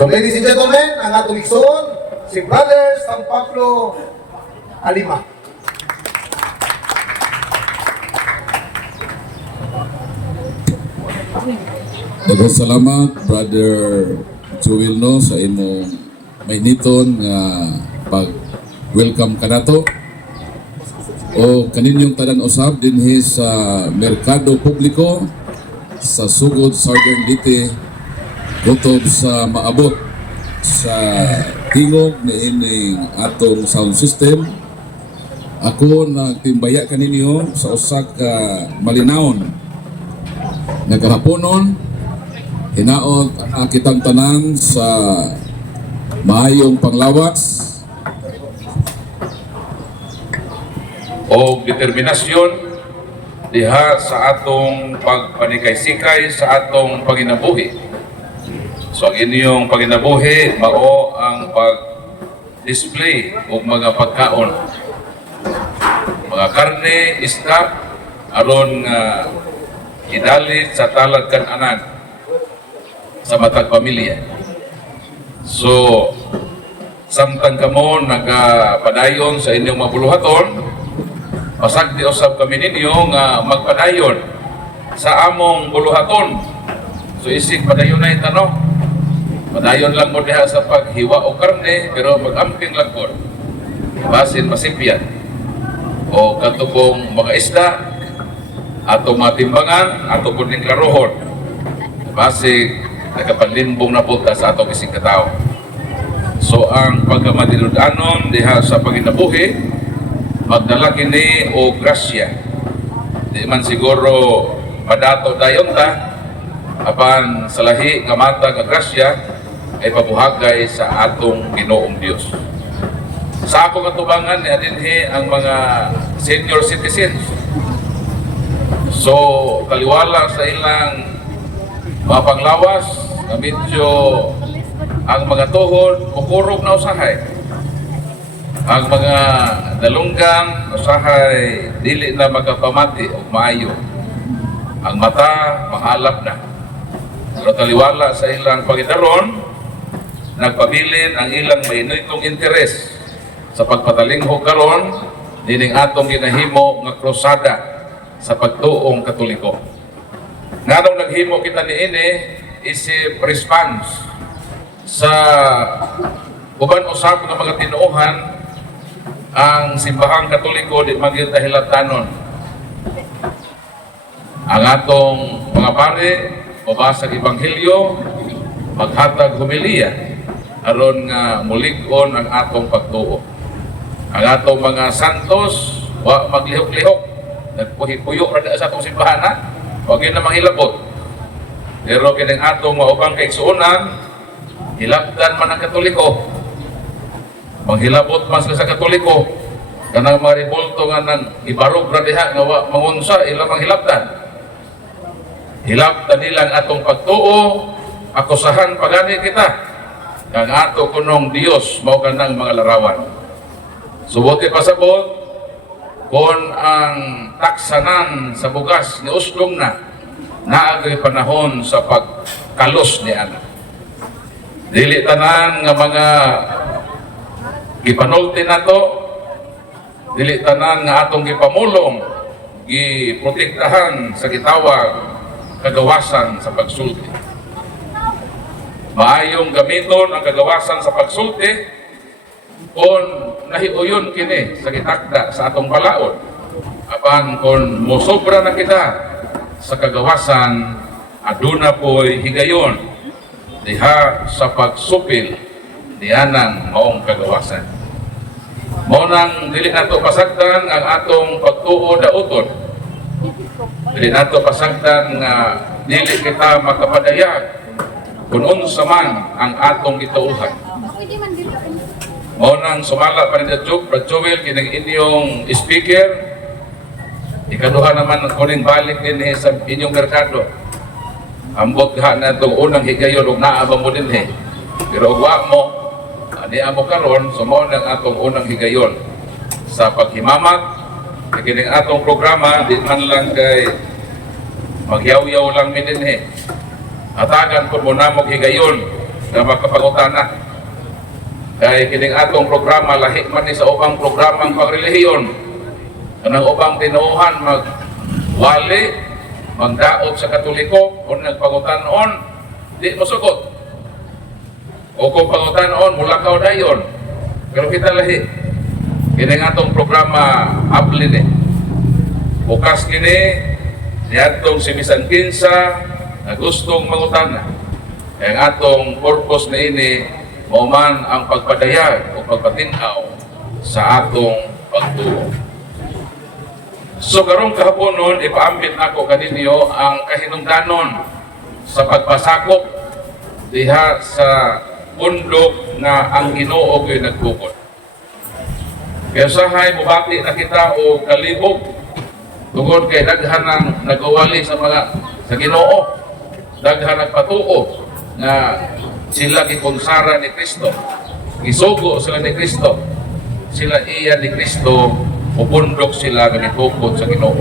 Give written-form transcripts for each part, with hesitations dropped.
So ladies and gentlemen, ang atong igsoon, si Brother San Pablo Alima. Daghang salamat, Brother Joel, no, sa imong mainiton nga pag-welcome ka nato. O kaninyong tanan usab dinhi sa Merkado Publiko sa Sugod, Southern Leyte, kutob sa maabot sa tingog ni ining atong sound system. Ako nagtimbaya kaninyo sa usa ka malinawon nga kahaponon. Hinaot ang kitang tanan sa maayong panglawas o determinasyon diha sa atong pagpanikay-sikay sa atong paginabuhi. So ang inyong paginabuhi mao ang pag-display og mga pagkaon, mga karne, isda aron nga idalit sa talad kan-anan sa matag pamilya. So samtang kamo nagapadayon sa inyong mabuluhaton, pasagdi usab kami ninyo nga magpadayon sa among buluhaton. So isig padayon na itano, padayon lang mo diha sa paghiwa o karne, pero mag-amping lang po basin masipyan o katubong mga isda ato matimbangan, ato po ning klarohon base nagapalimbong na punta sa atong ising katao. So ang pagkamadinudanon diha sa paginabuhi, magdala kini o grasya. Di man siguro madato dayon ta, apan sa lahi nga matag nga grasya ay pabuhagay sa atong Ginoong Dios. Sa akong katubangan ni adinhi ang mga senior citizens. So taliwala sa ilang mga panglawas na medyo ang mga tuhod kukurog na usahay, ang mga dalunggang usahay dili na magkapamati o maayo, ang mata mahalap na. Pero taliwala sa ilang pagitaron, nagpabilin ang ilang mainitong interes sa pagpatalingho karon dining atong ginahimo nga krusada sa pagtuong Katoliko. Nganong naghimo kita niini isip response sa uban usab nga mga tinuohan ang simbahang Katoliko di maging dahilatanon. Ang atong mga pare mabasag ebanghelyo, maghatag homilya aron nga mulig-on ang atong pagtuo. Ang atong mga santos wa maglihok-lihok, nagpuhi-puyo ra sa atong simbahan, wag yun na manghilabot. Pero kining atong maubang kaigsuonan, hilabdan man ang Katoliko. Manghilabot man sila sa Katoliko, kanang mga revolto nga nang ibarog ra diha nga mangunsa ilang manghilabdan. Hilabdan nilang atong pagtuo, akusahan pagani kita. Kang ato kunong Dios mao kanang mga larawan. Subuti pasabot kung ang taksanan sa bugas ni uslong na naagay panahon sa pagkalos ni ana. Dili tanan nga mga gipanulti nato, dili tanan nga atong gipamulong, giprotektahan sa gitawag kagawasan sa pagsulti. Maayong gamiton ang kagawasan sa pagsulti kung nahiuyon kini sa gitakda sa atong balaod. Apan kung mosobra na kita sa kagawasan, aduna po'y higayon diha sa pagsupil dianang maong kagawasan. Mao nang dili nato pasagdan ang atong pagtuo dauton. Dili nato pasagdan nga dili kita makapadayag kung unsa man ang atong gituuhan. Mao nang sumala pa ni Brad Joel kining inyong speaker. Ikaduha naman kuning balik din sa inyong merkado. Ambot ha na itong unang higayon ug naa ba mo din Pero wa mo ani amo karon sumo nang atong unang higayon sa paghimamat kining atong programa di man lang kay magyaw-yaw lang mi din Atagan po mo namog higayon nga makapangutana. Kay kining atong programa lahi man ni sa ubang programang pangrelihiyon. Kanang ubang tinuohan magwali, magdaot sa Katoliko o nagpangutanon, di masugot. O kung pangutanon, mulakaw dayon. Pero kita lahi, kining atong programa abli ni. Bukas kini, niadtong si bisan kinsa na gustong mangutana. Ang atong purpose na ini, mauman ang pagpadayag o pagpatinaw sa atong pagtuo. So karong kahapon nun, ipaambit nako kaninyo ang kahinungdanon sa pagpasakop diha sa bundok nga ang Ginoo ko'y nagtukod. Kaya sahay, mubati na kita o kalibog tungod kay daghan ng nagawali sa Ginoo, daghan nagpatuo na sila gikonsara ni Kristo, gisugo sila ni Kristo, sila iya ni Kristo, upundok sila nga gitukod sa Ginoo.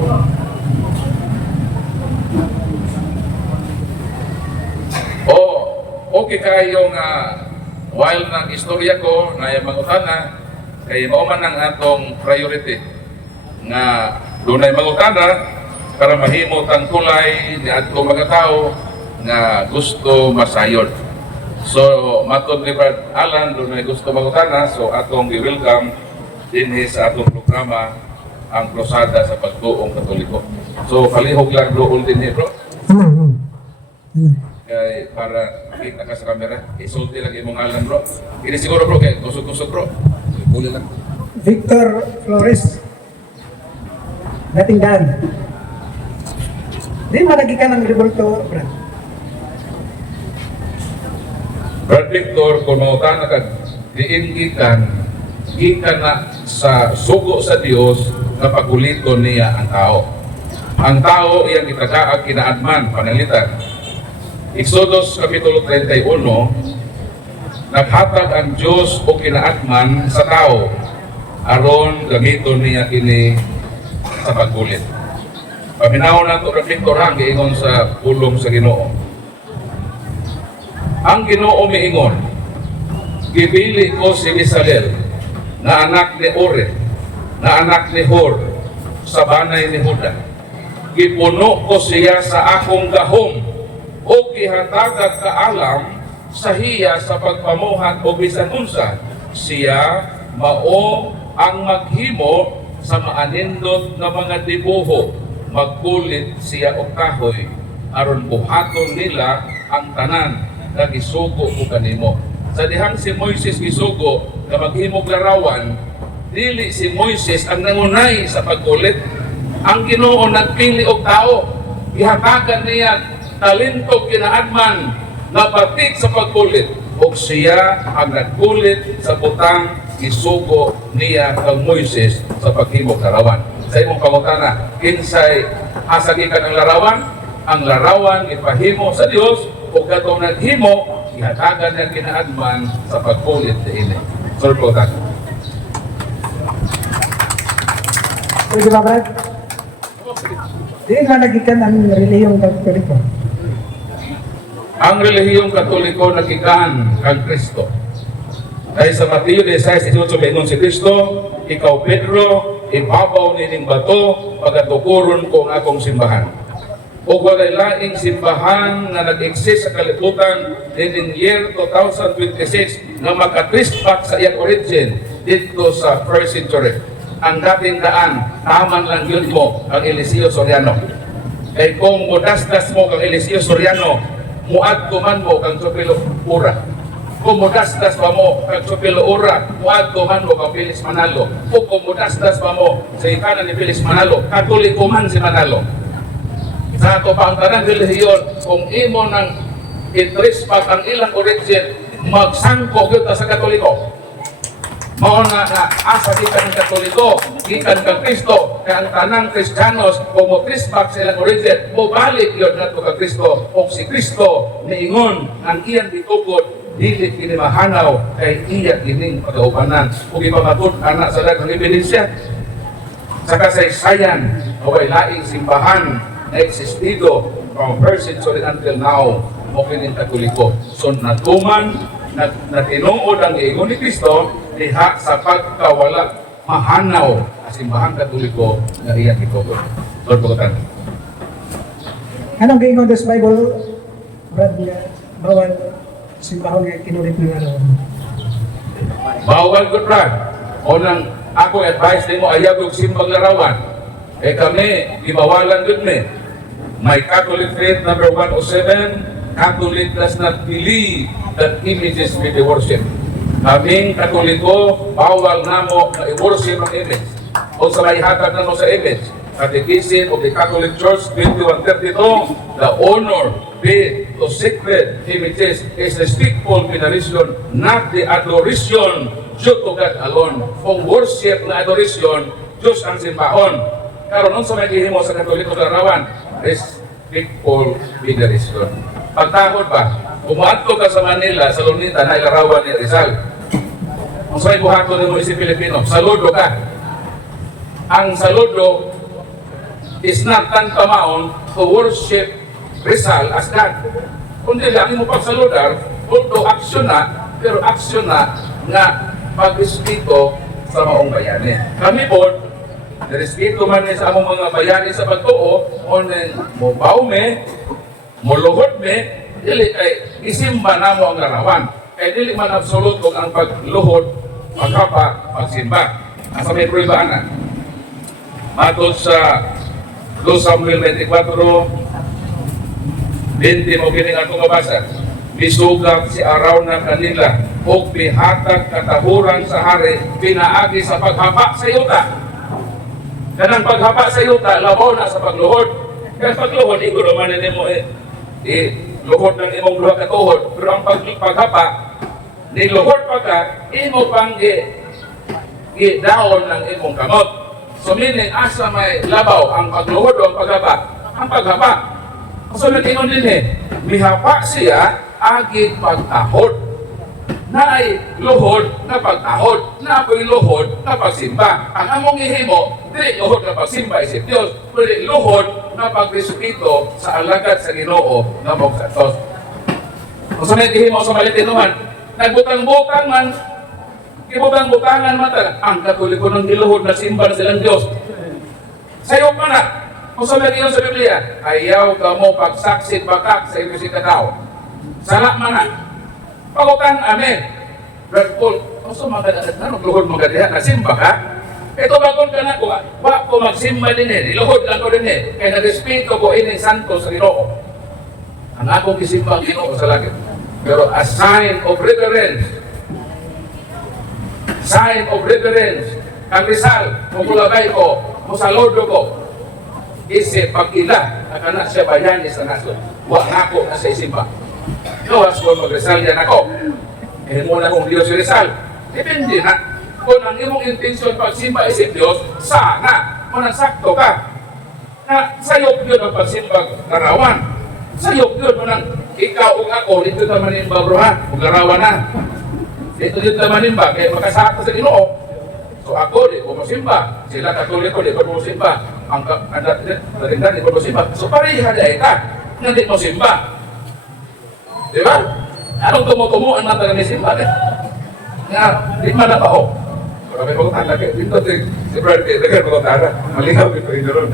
Okay kayo nga while nang istorya ko na yung mangutana, kay mauman ang atong priority nga dunay mangutana para mahimot ang tulay ni atong mga tao nga gusto masayon. So matod ni Brad Alan dunay gusto mangutana, so atong i-welcome dinhi sa atong programa ang Krusada sa Pagtuong Katoliko. So palihog lang doon dinhi bro. Kay para kita ka sa camera, isulti lang imong ngalan bro. Ini siguro bro, kay kusog-kusog bro. Puli lang. Victor Flores. Dating Dan. Di malagi ka ng revolto, Brad. Brad Victor, kung mautan ka, diingitan, gikan na sa sugo sa Dios na pagulito niya ang tao. Ang tao iyang itagaag kinaadman, panalitan. Exodus Kapitulo 31, naghatag ang Diyos o kinaatman sa tao aron gamiton niya kini sa pagbulit. Paminaw na ito Victor ang giingon sa pulong sa Ginoo. Ang Ginoo miingon, gibili ko si Misalel na anak ni Ore, na anak ni Hor, sa banay ni Huda. Gipuno ko siya sa akong gahom o gihatagag kaalam sa hiya sa pagpamuhat o bisan unsa, siya mao ang maghimo sa maanindot na mga dibuho, magkulit siya og kahoy aron buhaton nila ang tanan nga gisugo ko kanimo. Sa dihang si Moises gisugo nga maghimog larawan, dili si Moises ang nangunay sa pagkulit. Ang Ginoo nagpili og tao, gihatagan niya talento kinaadman na batik sa pagkulit, o siya ang nagkulit sa butang isugo niya kang Moises sa paghimog larawan. Sa imong pangutana, kinsay asagikan ang larawan? Ang larawan ipahimo sa Dios, o katong naghimo ihatagan niya kinaadman sa pagkulit diini. Sir Potan. Pwede ba, Brad? Di malagi ka ng reliyong Katoliko. Ang relihiyong Katoliko nagikan kang Kristo. Dahil sa Mateo 16:18 maingon si Kristo, ikaw Pedro, ibabaw nining bato, pagatukuron ko ang akong simbahan. O walay laing simbahan na nag-exist sa kalibutan in year 2026 na makatrispak sa iyang origin dito sa 1st century. Ang dating daan, taman lang yun mo ang Eliseo Soriano. Kay kung modastas mo kang Eliseo Soriano, muadto man mo kang Chopilo Ura. Kung modastas pa mo kang Chopilo Ura, muadto man mo kang Pilis Manalo. Kung modastas pa mo sa ikanan ni Pilis Manalo, Katoliko man si Manalo. Sa ato pa ang tanang relihiyon, kung imo nang itrispak ang ilang origin, magsangko kita sa Katoliko. Mao na asa gikan ng Katoliko, gikan kang Kristo, kaya ang tanang Kristiyanos, kung mo trispak sa ilang origin, mo balik yun nato kang Kristo. Kung si Kristo niingon ang iyang bitukod, dili kini mahanaw kay iya kining pagaubanan. Kung ipamatod anak sa daghang ebidensya, sa kasaysayan, away laing simbahan na existido from 1st century until now mo kining Katoliko. So natuman na tinuod ang giingon ni Kristo diha sa pagkawala mahanaw ang simbahang Katoliko nga iyang gitugon. Lord Bogotan. Anong gingon sa Bible, Brad, nga bawal simbahon nga kinulit ng ano? Bawal good Brad. O nang ako advice din mo ayaw yung simbang larawan. Kami, ibawalan din me. My Catholic faith number 107, Catholic does not believe that images may be worship. Kaming Katoliko, bawal namo na i-worship ang image. O sa may hatag namo sa image. Catechism of the Catholic Church 2132, the honor paid to sacred images is the strictful veneration, not the adoration due to God alone. Kung worship na adoration, Diyos ang simbahon. Karon nung sa may gihimo sa Katoliko sa larawan, respectful veneration. Pagtakot ba? Kumuadto ka sa Manila, sa Lunita, na ilarawan ni Rizal. Kung sa'y buhato ni mo isip Pilipino, saludo ka. Ang saludo is not tantamount to worship Rizal as God. Kundi lang mo pagsaludar, although aksyon na, pero aksyon na nga pag-respeto sa maong bayani. Kami po, respeto man ni sa among mga bayani sa pagtuo, o mo baume, mo luhod me, dili ay isimba namo ang larawan. Kaya dili man absoluto ang pagluhod, pagkapa, pagsimba. Asa may prueba na. Matod sa 2 Samuel 24, 20 mo kining atong mabasa. Bisugat si araw ng kanila, o bihatag katahuran sa hari, pinaagi sa paghapa sa yuta. Kanang paghapa sa yuta, labaw na sa pagluhod. Kaya pagluhod, iko naman na mo luhod ng imong luha katuhod. Pero ang paghapa, niluhod pa ka, imo pang i-daon ng imong kamot. So meaning, asa may labaw ang pagluhod o ang paghapa? Ang paghapa. So nag-ingon din mihapa siya, agit pag-ahod. Na ay luhod na pag-ahod, na apoy luhod na pagsimba. Ang among ihimo, dili luhod na pagsimba isip Diyos, kundi luhod na pagrespeto sa alagad sa Ginoo na mong satos. Kung sa may ihimo sa malitinuhan, nagbutang-butang man, ibutang-butangan mata, ang Katoliko ng niluhod na simba silang Diyos. Sayo pa na, kung sa may ihimo sa Biblia, ayaw ka mo pagsaksit bakak sa iyo si katao. Salak man na. Pagutang, amen. Brad Paul, gusto magkadagat na, magluhod magkadihan, nasimba ka? Ito bagon ka na ko, wa ko magsimba din niluhod lang ko din kaya narespeto ko ining santo sa Ginoo. Ang akong isimba ang Ginoo sa langit. Pero a sign of reverence, ang Rizal, mumulabay ko, musaludo ko, isip pag-ila, na siya bayani sa naso, wa ako na sa isimba. Gawas ko mag-Rizal yan ako. Muna kong Diyos si Rizal. Depende na. Kung ang imong intensyon pagsimba isip Diyos, sana. Kung nagsakto ka. Na sayop yun ang pagsimbag larawan. Sayop yun mo nang ikaw o ako, dito naman yung babruhan, kung larawan na. Dito naman yung ba, kaya makasakto sa Ginoo. So ako, di ko masimba. Sila Katoliko, di ko masimba. Ang darindan, di ko masimba. So pareha di ay ka, na di mo simba. Di ba? Anong tumutumo ang mata ng simba? Nga, di man na pa ako. Marami ko tanda kayo. Dito si Brad Pitt, nagkar ko tanda. Malinaw ito rin ron.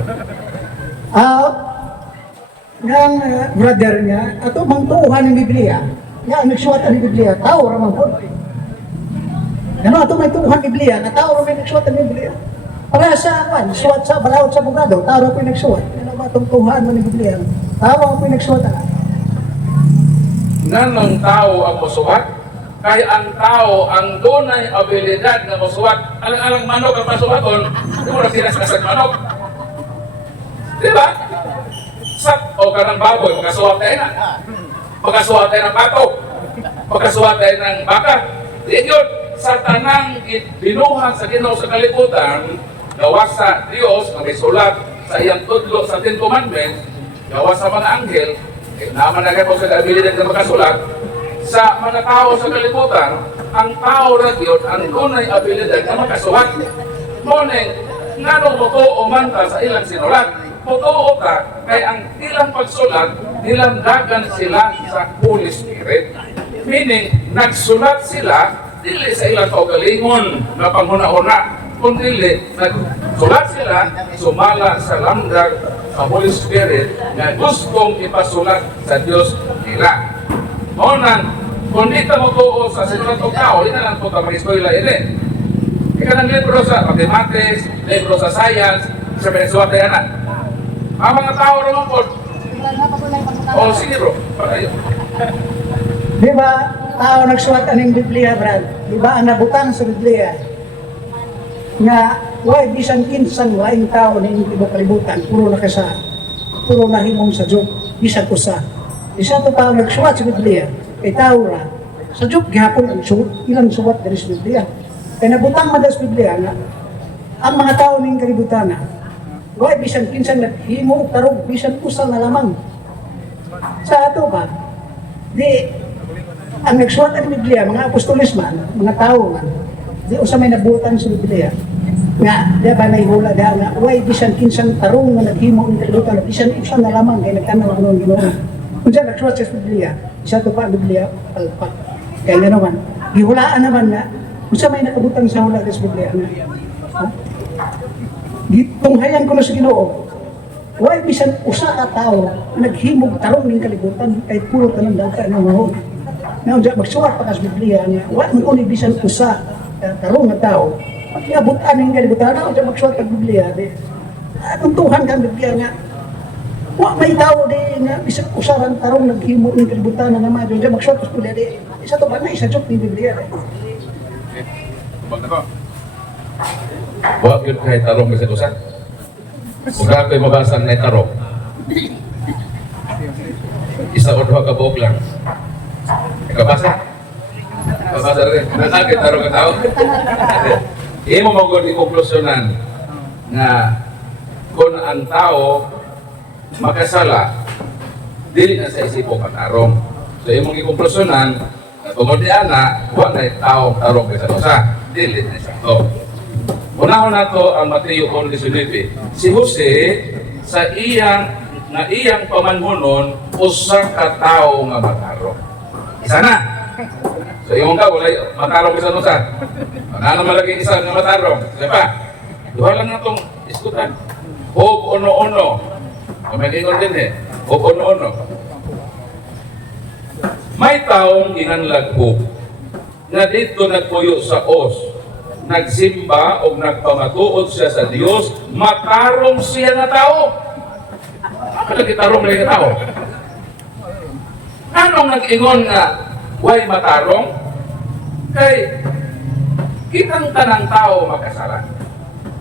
Ngang brother nga, ato bang tuuhan ng Biblia, nga nagsuwat ang Biblia, tao ramang po. Ano, ato may tuuhan ng Biblia, na tao ramang nagsuwat ang Biblia. Para sa, suwat sa balawat sa bugado, tao ramang nagsuwat. Ano ba itong tuuhan mo ng Biblia? Tao ramang nagsuwat ang Nanong tao ang musuwat, kaya ang tao ang dunay abilidad na musuwat. Alang-alang manok ang masuwaton, di mo na sinasasag manok. Di ba? Sak o karang baboy, magkasuwat tayo na. Magkasuwat tayo ng pato. Magkasuwat tayo ng baka. Di yun, sa tanang binuhat sa Ginoo sa kalibutan, gawa sa Diyos na may sulat sa iyang tudlo sa 10 Commandments, gawa sa mga anghel, naman na po sa abilidad na makasulat, sa mga tao sa kalibutan, ang tao na yun, ang tunay abilidad na makasulat. Ngunit, nga nung mo umanta sa ilang sinulat, Totoo ta, kay ang ilang pagsulat, nilandagan sila sa Holy Spirit. Meaning, nagsulat sila, dili sa ilang kaugalingon na panghuna-huna, kundi nagsulat sila, sumala sa landag sa Holy Spirit na gustong ipasulat sa Diyos nila. Onan, kung di ta mo sa sinulat o tao, di na lang po ta mag-eskwela ini. Ika ng libro sa mathematics, libro sa science, sa Venezuela na. Ang mga tao naman po, o zero, palayo. Di ba, tao nagsulat aning Biblia, Brad? Di ba, ang nabutang sa Biblia, nga, why bisan kinsang laing tao na inyong ibang kalibutan, puro na kasa, puro na himong sa Diyo, bisan kusa. Isa to tao nagsulat sa Biblia, kay tao ra, sa Diyo, gihapon ang sulat, ilang sulat dari sa Biblia. Kaya nabutang man sa Biblia nga, ang mga tao ning kalibutan na, why bisan kinsang naghimo tarong, bisan kusa na lamang. Sa ato ba, di, ang nagsulat ng Biblia, mga apostolis man, mga tao man, di usa may nabutan sa Biblia. Nga, di ba naihula da nga, why bisan kinsang tarong nga naghimo ng kalibutan, bisan usa na lamang, kaya nagtanaw ng Ginoo. Kung siya nagsulat sa Biblia, isa to pa ang Biblia, palpak. Kaya nga naman, ihulaan naman nga, usa may nakabutan sa hula sa Biblia. Ha? Tunghayan ko na sa Ginoo, why bisan usa ka tao naghimog tarong ng kalibutan, kay puro tanong daw ka ng mahon. Ngayon, magsuwat pa ka sa Biblia niya, wala mo ni bisan usa tarong na tao, pag-iabutan ng kalibutan, ngayon, magsuwat ang Biblia, tuntuhan ka ang Biblia nga, wala may tao nga, bisan usaran tarong naghimo ng kalibutan na naman, diyan magsuwat sa Biblia, isa to ba na isa joke ng Biblia. Bag na ko. Huwag yun kahit tarong kasi usan. Kung ako'y mabasa na tarong, isa o dua kabuok lang. Kabasa? Kabasa rin. Nasakit tarong ka tao? Hindi mo magod i-konklusyonan na kung ang tao makasala, dili na sa isipo katarong. So, imong i-konklusyonan na tumudian na, huwag na taong tarong kasi usa. Dili na siya to. Unahon na to ang Mateo 1:19. Si Jose sa iyang pamanhunon usa ka tawo nga matarong. Isa na. So imong ka wala matarong isa usa. Ano malagi isa nga matarong? Diba? Duha lang natong iskutan. Og ono-ono. Kamay ingon din og ono-ono. May taong ginanlag na dito nagpuyo sa os, nagsimba o nagpamatuod siya sa Dios, matarong siya na tao. Ano lagi tarong lang na tao? Anong nag-ingon nga, why matarong? Kay, kitang tanang tao makasala.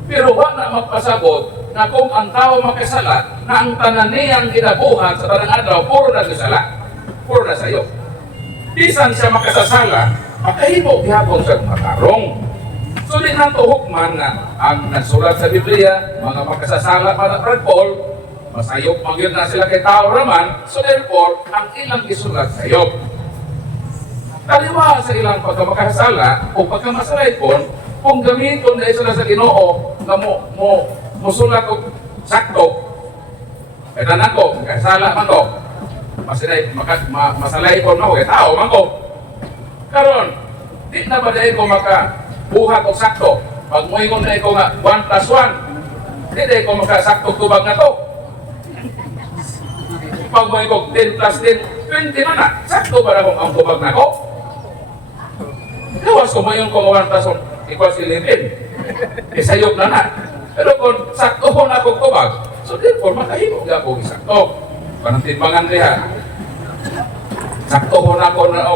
Pero wala na magpasagot na kung ang tao makasala, na ang tanan niyang ginabuhat sa tanang adlaw, puro na gisala, puro na sayo. Bisan siya makasasala, makahimo gihapon siya matarong. So di na hukman na ang nagsulat sa Biblia, mga makasasala para Brad Paul, masayop magyud na sila kay tao raman, so therefore, ang ilang isulat sayop. Kaliwa sa ilang pagkamakasala o pagkamasalay po, kung gamiton na sila sa Ginoo na musulat o sakto, kaya tanan ko, makasala man ko, masalay ko na ko, kaya tao man ko. Karon, di na ba dahil ko buhat o sakto? Pag muingon na ikaw nga 1+1, hindi ko makasakto tubag na to. Pag muingon 10 plus 10, 20 man na. Sakto ba na kung ang tubag na ko? Gawas ko muingon ko 1+1 equals 11. Isayop na na. Pero kung sakto ko na akong tubag, so therefore makahimo na akong isakto. Panang timbangan niya. Sakto ko na ako na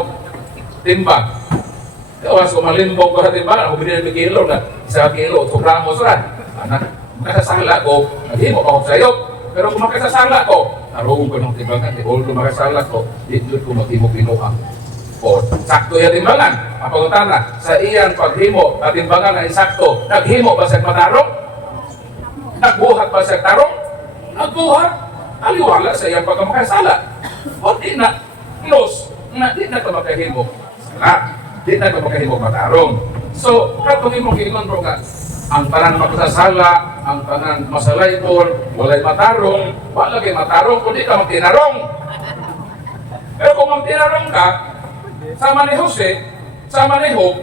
timbang. Gawas ko malimbong ko sa timbangan, ako binili ng kilo na 1 kilo, sobrang mo sila. Makasasala ko, naghimo pa ako sa'yo. Pero kung makasasala ko, naroon ko ng timbangan, kung makasasala ko, dito ko maghimo pinuha. O, sakto yung timbangan. Ang pangunta na, sa iyang paghimo at timbangan na insakto, naghimo ba siya matarong? Nagbuhat ba siya tarong? Nagbuhat. Aliwala sa iyang pagkamakasala. O di na, close, na di na ito makahimo. Di na ito makahimo matarong. So, katong imong gingon bro nga, ang tanan makasasala, ang tanan masalaybon, walay matarong, wala kay matarong, kundi ka magtinarong. Pero kung magtinarong ka, sama ni Jose, sama ni Job,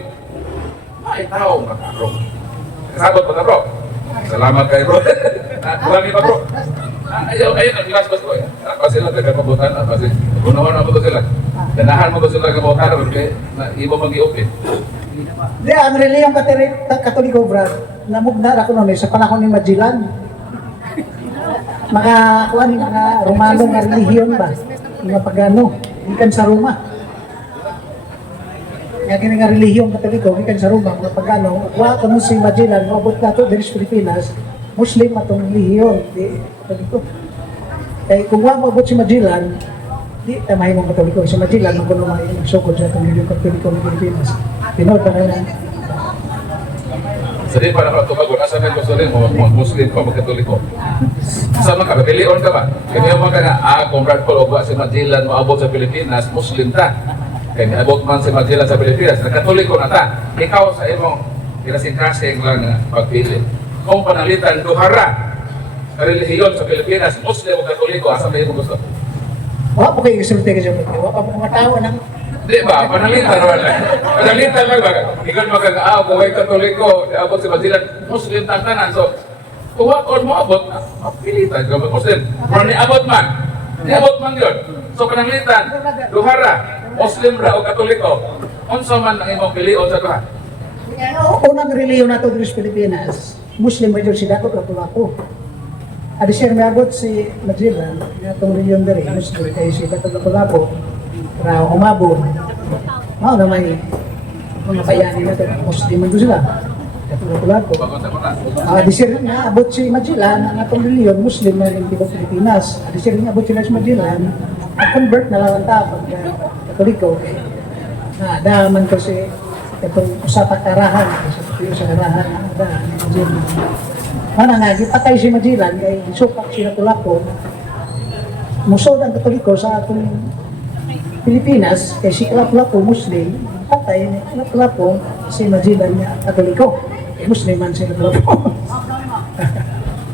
may tao matarong. Kasabot pa na bro. Salamat kayo bro. Marami pa bro. Ayaw, ang last bus ko. Apa sila taga-kabutan? Apa sila? Unawan mo to sila. Ganahan mo to sila kabutan porque iba mag-i-open. Di, ang reliyong katoliko, Brad, namugna ako noon sa panahon ni Magellan. Mga Romano nga relihiyon ba? Mga pagano, ikan sa Roma. Nga kini nga relihiyong katoliko, ikan sa Roma, mga pagano, wa kamo si Magellan, mabot na to diri sa Pilipinas, Muslim atong relihiyon, di katoliko. Kaya kung wa mabot si Magellan, di tamahin mong katoliko. Si Magellan, magkulo mga sukod sa itong relihiyong katoliko ng Pilipinas. Pinod pa na. Jadi para patubago, nasa na gusto rin, Muslim pa, magkatoliko. Sama ka, pilion ka ba? Kaya yung mga kung Brad Paul o ba si Magellan maabot sa Pilipinas, Muslim ta. Kaya niabot man si Magellan sa Pilipinas, nagkatoliko na ta. Ikaw sa imong kinasing-kasing lang pagpili. Kung panalitan, duhara, relihiyon sa Pilipinas, Muslim o katoliko, asa ba yung gusto? Wala po kayo isulti ka dyan. Wala pa mga tao ng... Di ba? Panalitan naman lang. Panalitan lang ba? Ikaw magkakaaw, kung may katoliko, abot si Magellan, Muslim tangtanan. So, kung wakon mo abot, mapilitan ka ba Muslim? Pero niabot man. Niabot man yun. So, panalitan, duhara, Muslim ra o katoliko. Unsa man ang imong pilion sa duha? Unang reliyon nato dito sa Pilipinas, Muslim ba si Dato Lapu-Lapu. Adi siya may si Magellan, itong reliyon diri, Muslim kay si Dato Lapu-Lapu. Para umabot, na may mga bayani na ito, Muslim man doon sila. Dato Lapu-Lapu. Adi siya nga, abot si Magellan, ang atong reliyon, Muslim na rin dito sa Pilipinas. Adi siya nga, abot sila si Magellan, convert na lang ang tapag na Katoliko. Na daman ko si itong usapak karahan, sa karahan, mana nga, gipatay si Magellan, kay supak si Lapu-Lapu, musod ang Katoliko sa atong Pilipinas, kay si Lapu-Lapu Muslim, patay ni Lapu-Lapu si Magellan nga Katoliko. Muslim man si Lapu-Lapu.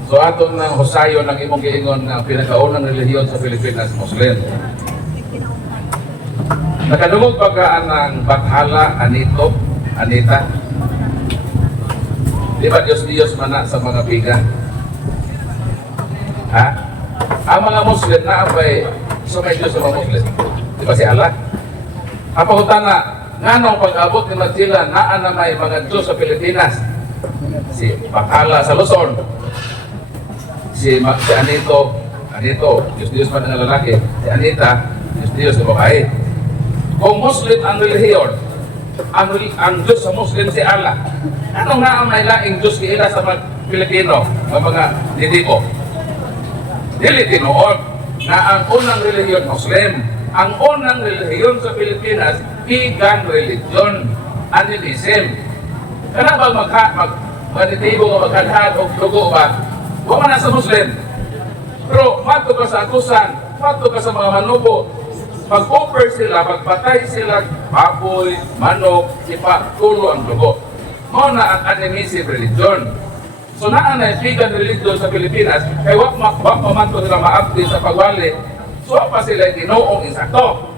So aton ng husayo ng imong giingon nga pinakaunang relihiyon sa Pilipinas, Muslim. Nakadungog pagkaan ng Bathala, Anito, Anita. Di ba Diyos-Diyos man sa mga biga? Ha? Ang mga Muslim na abay sumay Diyos sa mga Muslim. Di ba si Allah? Kapahutan na, nganong pag-abot ni Magellan naan na may mga Diyos sa Pilipinas. Si Bathala sa Luzon. Si Anito, Diyos-Diyos man ang lalaki. Si Anita, Diyos-Diyos sa babae. Kung Muslim ang relihiyon, ang Diyos sa Muslim si Allah. Anong nga ang may laing Diyos kiila sa mga Pilipino, mga didiko? Dili tinuod na ang unang relihiyon Muslim. Ang unang relihiyon sa Pilipinas, pagan religion, animism. Kana ba magditibo o maghadhad o dugo ba? Huwag man sa Muslim. Pero mato ka sa akusan, mato ka sa mga manubo, pag-offer sila, pagpatay sila, baboy, manok, sipa, tulo ang dugo. Mao na ang animism religion. So naan na pagan religion sa Pilipinas, kaya wak mamanto nila maabdi sa pagwali, so pa sila ginoong insakto.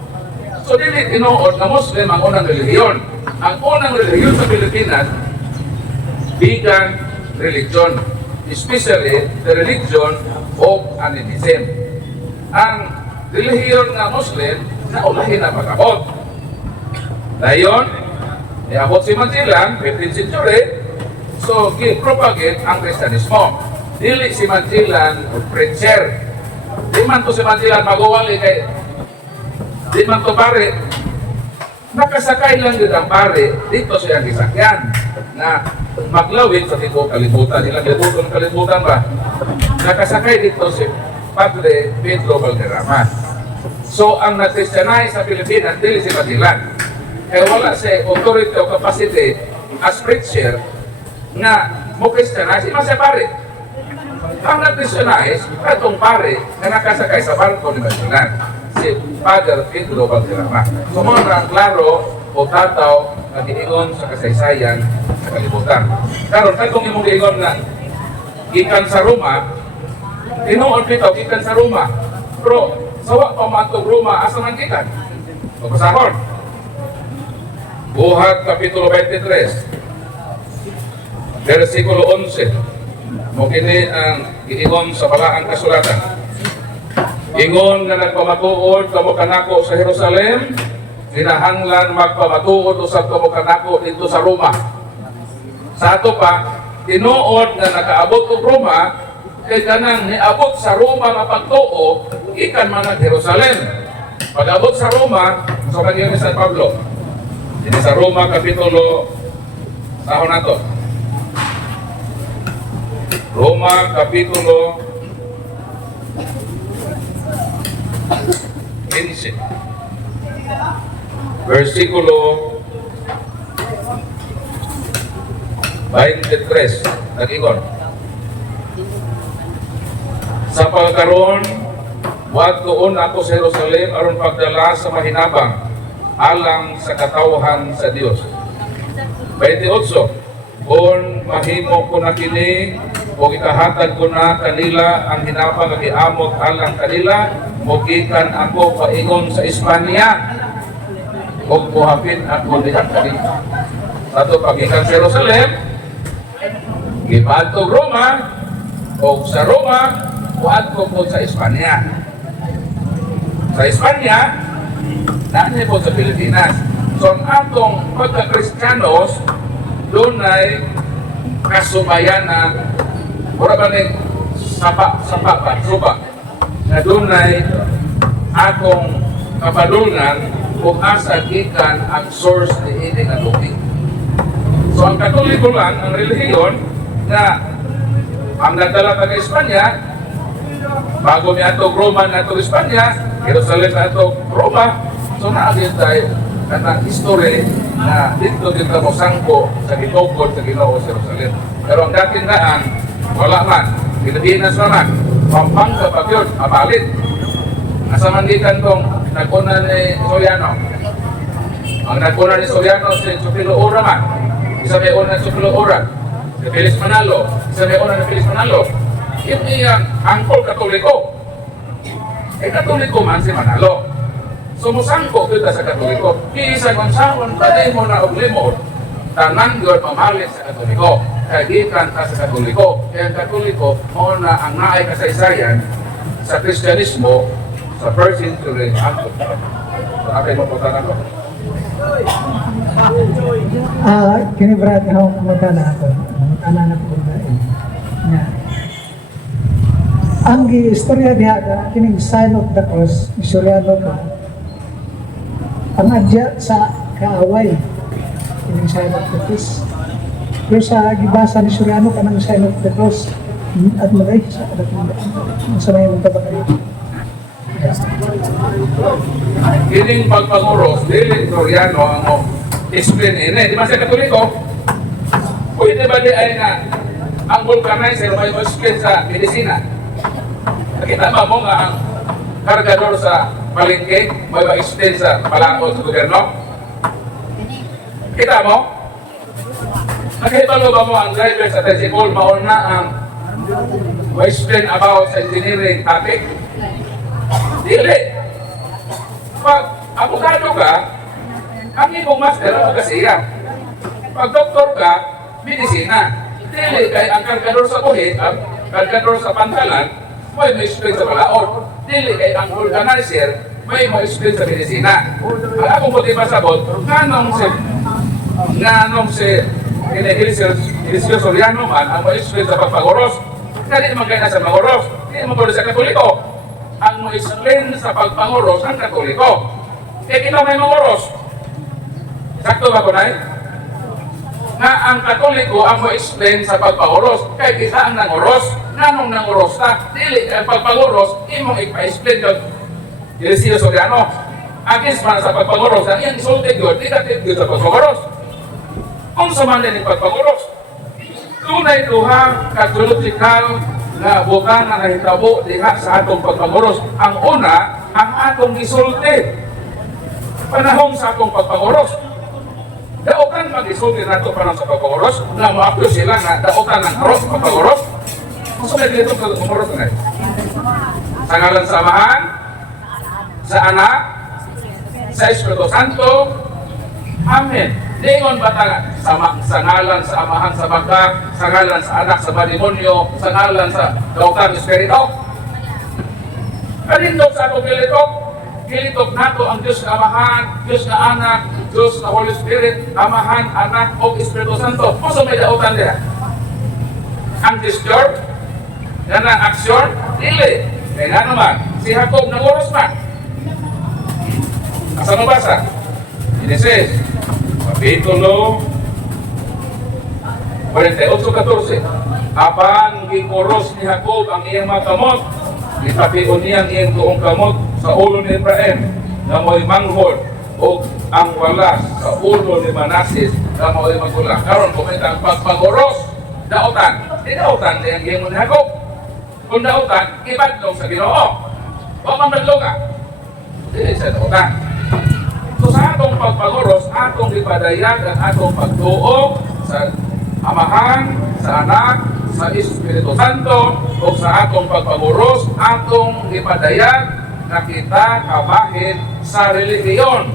So dili tinuod na Muslim ang unang relihiyon. Ang unang relihiyon sa Pilipinas, pagan religion, especially the religion of animism. Ang relihiyon nga Muslim na ulahin na pag-abot. Dayon, iabot si Magellan, 15th century, so propagate ang Kristyanismo. Dili si Magellan preacher. Di man to si Magellan mag-uwali kay di man to pare. Nakasakay lang din ang pare, dito siya gisakyan na maglawin sa tiko kalibutan. Ilang kalibutan ba? Nakasakay dito si Padre Pedro Valderrama. So, ang na-Christianize sa Pilipinas, dili si Magellan. Kaya wala si authority o capacity as preacher na mo-Christianize, ima siya pare. Ang na-Christianize, katong pare na nakasakay sa barko ni Magellan, si Padre Pedro Valderrama. So, mga klaro o tataw na giingon sa kasaysayan sa kalibutan. Karon katong imong giingon na gikan sa Roma, tinuod bitaw gikan sa Roma. Pero sawa pa matog Roma asa man gikan? Pagpasahon. Buhat Kapitulo 23, versikulo 11. Mo kini ang giingon sa balaang kasulatan. Ingon nga nagpamatuod kamo kanako sa Jerusalem, kinahanglan magpamatuod usab kamo kanako dito sa Roma. Sa ato pa, tinuod nga nakaabot og Roma, kay kanang niabot sa Roma nga pagtuo, ikan man ang Jerusalem. Pag-abot sa Roma, sa kaniyang ni San Pablo, ini sa Roma Kapitulo, sahon nato. Roma Kapitulo 15, versikulo 23, nag-ingon. Sa pagkaroon, wag tuon ako sa Jerusalem aron pagdala sa mahinabang alang sa katawhan sa Dios. 28, kung mahimo ko na kini o ikahatag ko na kanila ang hinabang nga giamot alang kanila, mugikan ako paingon sa Espanya o buhapin ako diha kanila. Ato pagikan sa Jerusalem, gipadto Roma, o sa Roma, kuad ko po sa Espanya. Sa Espanya, nani po sa Pilipinas. So ang atong pagka-Kristiyanos, doon ay kasubayanan, mura ba ni sapa na doon ay atong kapadulnan kung asa gikan ang source ni ini nga tubig. So ang Katoliko lang, ang relihiyon na ang nagdala taga Espanya, bago niya ito Roma na ito Espanya, Jerusalem na ito Roma, so naagin tayo kanang history na dito mo sangko sa gitugod sa Ginoo sa Jerusalem. Pero ang dating daan, wala man, Pilipinas naman, Pampanga pa yun, abalit. Asa man gikan tong naguna ni Soriano. Ang naguna ni Soriano si Chupilo Ora man. Isa may una ni Chupilo Ora. Si Felix Manalo. Isa may una ni Felix Manalo. Yung iyang angkol Katoliko. Katoliko man si Manalo. Sumusangko kita sa Katoliko. Isa kung saan pwede mo na uglimod, tanan yun mamalit sa Katoliko. Kaya gikan ka sa Katoliko. Kaya ang Katoliko, mo na ang naay kasaysayan sa Kristyanismo sa 1st century after. So, akin mo po tanong ko. Kini Brad, ako kumutana ako. Kumutana na po dahil. Ang istorya diha ka, kining sign of the cross, istoryado ka, ang adya sa kaaway, kining sign of the cross. Pero sa gibasa ni Soriano ka ng sign of the cross, at magay sa adatang sa may magtabakay. Kining pagpanguros, dili Soriano ang explain ini. Di ba sa Katoliko? Pwede ba di ay na ang vulcanizer may explain sa medisina? Nakita mo nga ang kargador sa palengke may explain sa palangko sa gobyerno? Kita mo? Nakita ba mo ang driver sa tricycle mauna ang explain about sa engineering topic? Dili. Pag abogado ka, ang imong master ang magasiya. Pag doktor ka, medisina. Dili kay ang kargador sa buhit, ang kargador sa pantalan, may explain sa balaod. Dili kay ang organizer, may explain sa medisina. Ang akong puti pasabot, nganong si Eliseo Soriano man ang explain sa pagpaguros. Hindi naman kayo nasa maguros. Hindi naman po sa Katoliko. Ang explain sa pagpanguros ang Katoliko. Eh, kita may manguros. Sakto ba ko na nga ang Katoliko ang mo-explain sa pagpanguros. Kaya kita ang nanguros, nanong nanguros na, dili ang pagpanguros, imong ipa-explain yun. Eliseo Soriano, agis man sa pagpanguros, ang iyang isulted yun, di natin yun sa pagpanguros. Kung sa man din yung pagpanguros, tunay duha katrological na bukang na nahitabo diha sa atong pagpanguros. Ang una, ang atong isulti. Panahong sa atong pagpanguros. Daotan mag-isulti nato panahon sa pagpanguros, na maapyo sila na daotan ng cross pagpanguros. Kung sa may ganitong kumuros na sa ngalan sa Amahan, sa Anak, sa Espiritu Santo, Amen. Dingon batagan sa ngalan sa Amahan sa Bangka, sa ngalan sa Anak sa Demonyo, sa ngalan sa Daughtang Espiritu. Kalindog sa atong kilitok nato ang Diyos na Amahan, Diyos na Anak, Diyos na Holy Spirit, Amahan, Anak, o Espiritu Santo. Kung sa may dautan nila, ang gesture, yan ang aksyon, dili. Kaya nga naman, si Jacob na oras man. Asa mabasa? Genesis, Kapitulo 48-14. Habang gikoros ni Jacob ang iyang mga kamot, itapion niya ang iyang tuong kamot sa ulo ni Efraim na mo'y manghod o ang walas sa ulo ni Manasseh na mo'y magula. Karon kumita ang pagpagoros, dautan. Di dautan di ang iyang ni Jacob. Kung dautan, ibadlong sa Ginoo. Huwag mang nagluga. Dili sa dautan. So sa atong pagpagoros, atong ipadayag ang atong pagtuo sa Amahan, sa Anak, sa Espiritu Santo, o sa atong pagpagoros, atong ipadayag na kita kabahin sa relihiyon,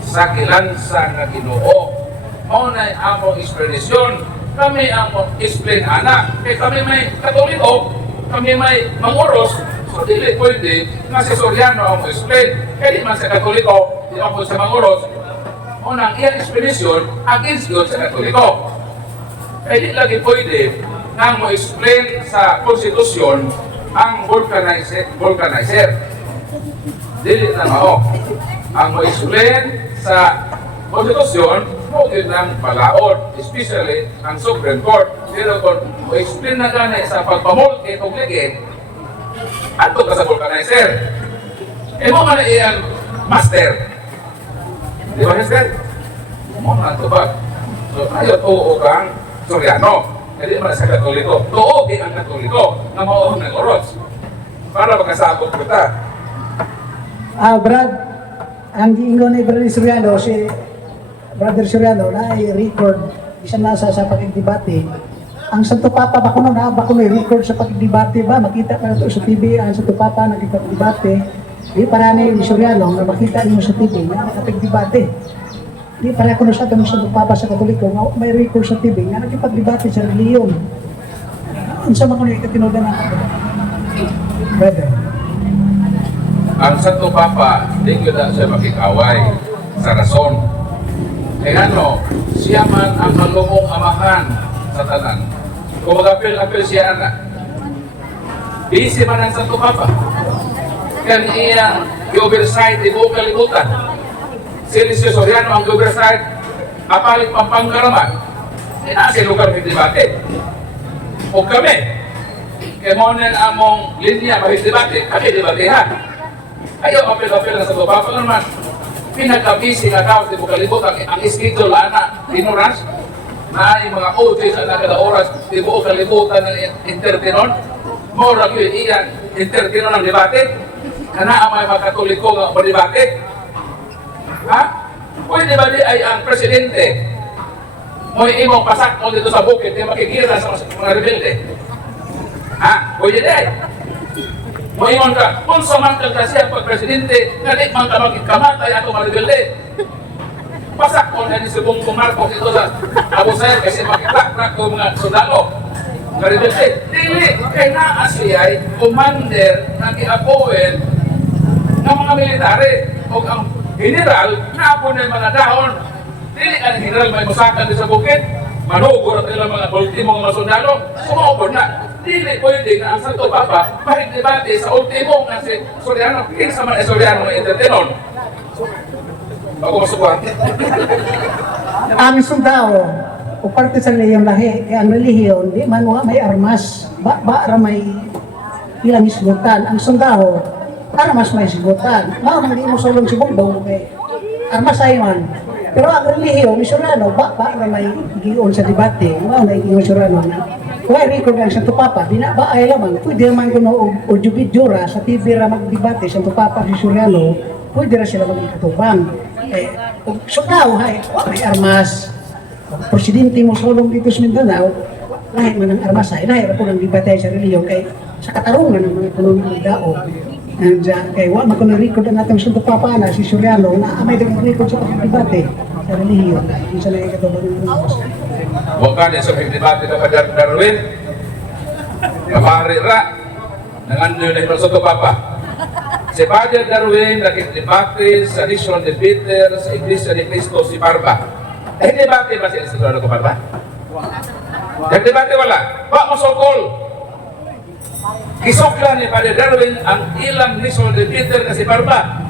sa kilansa nga Ginoo. Mao na among inspirasyon. Kami ang explain anak. Kaya kami may Katoliko, kami may manguros, so dili pwede nga si Soriano ang explain. Kaya di man sa Katoliko, di ako sa manguros, unang iyang explanation against yun sa Katoliko. Kaya di lagi pwede nga mo explain sa konstitusyon ang vulcanizer. Dili na mao. Ang mo explain sa konstitusyon, yun ang balaod, especially ang Supreme Court. Pero kung explain na gani sa pagpamulti o ligid, ato ka sa vulcanizer. E mo man iyang master. Di ba, master? Mo man ito ba? So, ayaw tuo kang Soriano. Hindi man sa Katoliko. Tuo din ang Katoliko na mauhong ng oros. Para magkasabot kita. Brad, ang giingon ni Brother Soriano, si Brother Soriano na i-record isa nasa sa pagdibate. Ang Santo Papa ba kuno na ba kuno i-record sa pagdibate ba makita ka to sa TV ang Santo Papa nagpagdibate. Di para ni Soriano na makita niyo sa TV na nagpagdibate. Di para kuno sa atong Santo Papa sa Katoliko may record sa TV nga nagpagdibate sa relihiyon. Unsa man kuno ikatinudan nato? Brother. Ang Santo Papa, di ko na siya makikaway sa rason. Kaya ano, siya man ang malumong amahan sa tanan. Kung mag-apel siya na. Busy man ang Santo Papa. Kaya iyang i-oversight, ibuong kalimutan. Si Eliseo Soriano ang i-oversight, apalit pampangkaraman. Hindi na siya lugar ng debate. O kami, kaya mo na among linya mahit-debate, kami debatehan. Ayaw apel-apel ng Santo Papa naman. Pinagkabisi nga tao, di mo kalimutan ang schedule na inuras na yung mga OJ sa nakada oras, di mo kalimutan ng entertainon. Mora yun iyan, entertainon ng debate. Na may mga Katoliko nga debate. Ha? Pwede ba di ay ang presidente mo imong pasak mo dito sa bukid, di makikira sa mga rebelde? Ha? Pwede di ay. Moingon ka, kung samantang kasi ang pagpresidente, nalit man ka magkamatay ato maribelde. Pasak ko na ni si Bongbong Marcos ito sa Abu Sayyaf kasi makitakrak ko mga sundalo. Maribelde. Dili, kaya naa siya ay commander na kiapuin ng mga military. O ang general, naapon na yung mga dahon. Dili ang general may musakan din sa bukid. Manugor at ilang mga ultimong mga sundalo. Sumobor na. Dili pwede na ang Santo Papa mahit-debate sa ultimo nga si Soriano. Kinsa man ay Soriano nga entertainon. Ako masukuhan. Ang sundao, o parte sa liyong lahi, ang relihiyon, di man nga may armas. Ra may ilang isgutan. Ang sundao, armas may isgutan. Mao nang di mo sulong si Bongbong, may armas ay man. Pero ang relihiyon, ni Soriano, ra may giyon sa debate. Mao na giyon Soriano na. Why record lang sa Papa, di na ba ay lamang, pwede naman kuno o jubidjura sa TV ra magdebate sa Papa si Soriano, pwede ra sila magikatubang. So now, may armas, presidente mo sulong dito sa Mindanao, lahi man ang armasa, lahi ra po ng gibatay sa reliyon kay sa katarungan ng mga punong daog. And kay wa man ko na-record ang atong Santo Papa na si Soriano na may record sa pagdebate sa reliyon. Isa na ikatubang ng Huwag ka na sa pagdebate na Padre Darwin. Kamari ra. Nangan nyo na sa Papa. Si Padre Darwin nakikidebate sa National Debater sa Iglesia ni Cristo si Barba. Debate ba si Isidoro ko Barba? Debate wala. Wa mo sokol. Isoklan ni Padre Darwin ang ilang National Debater na si Barba.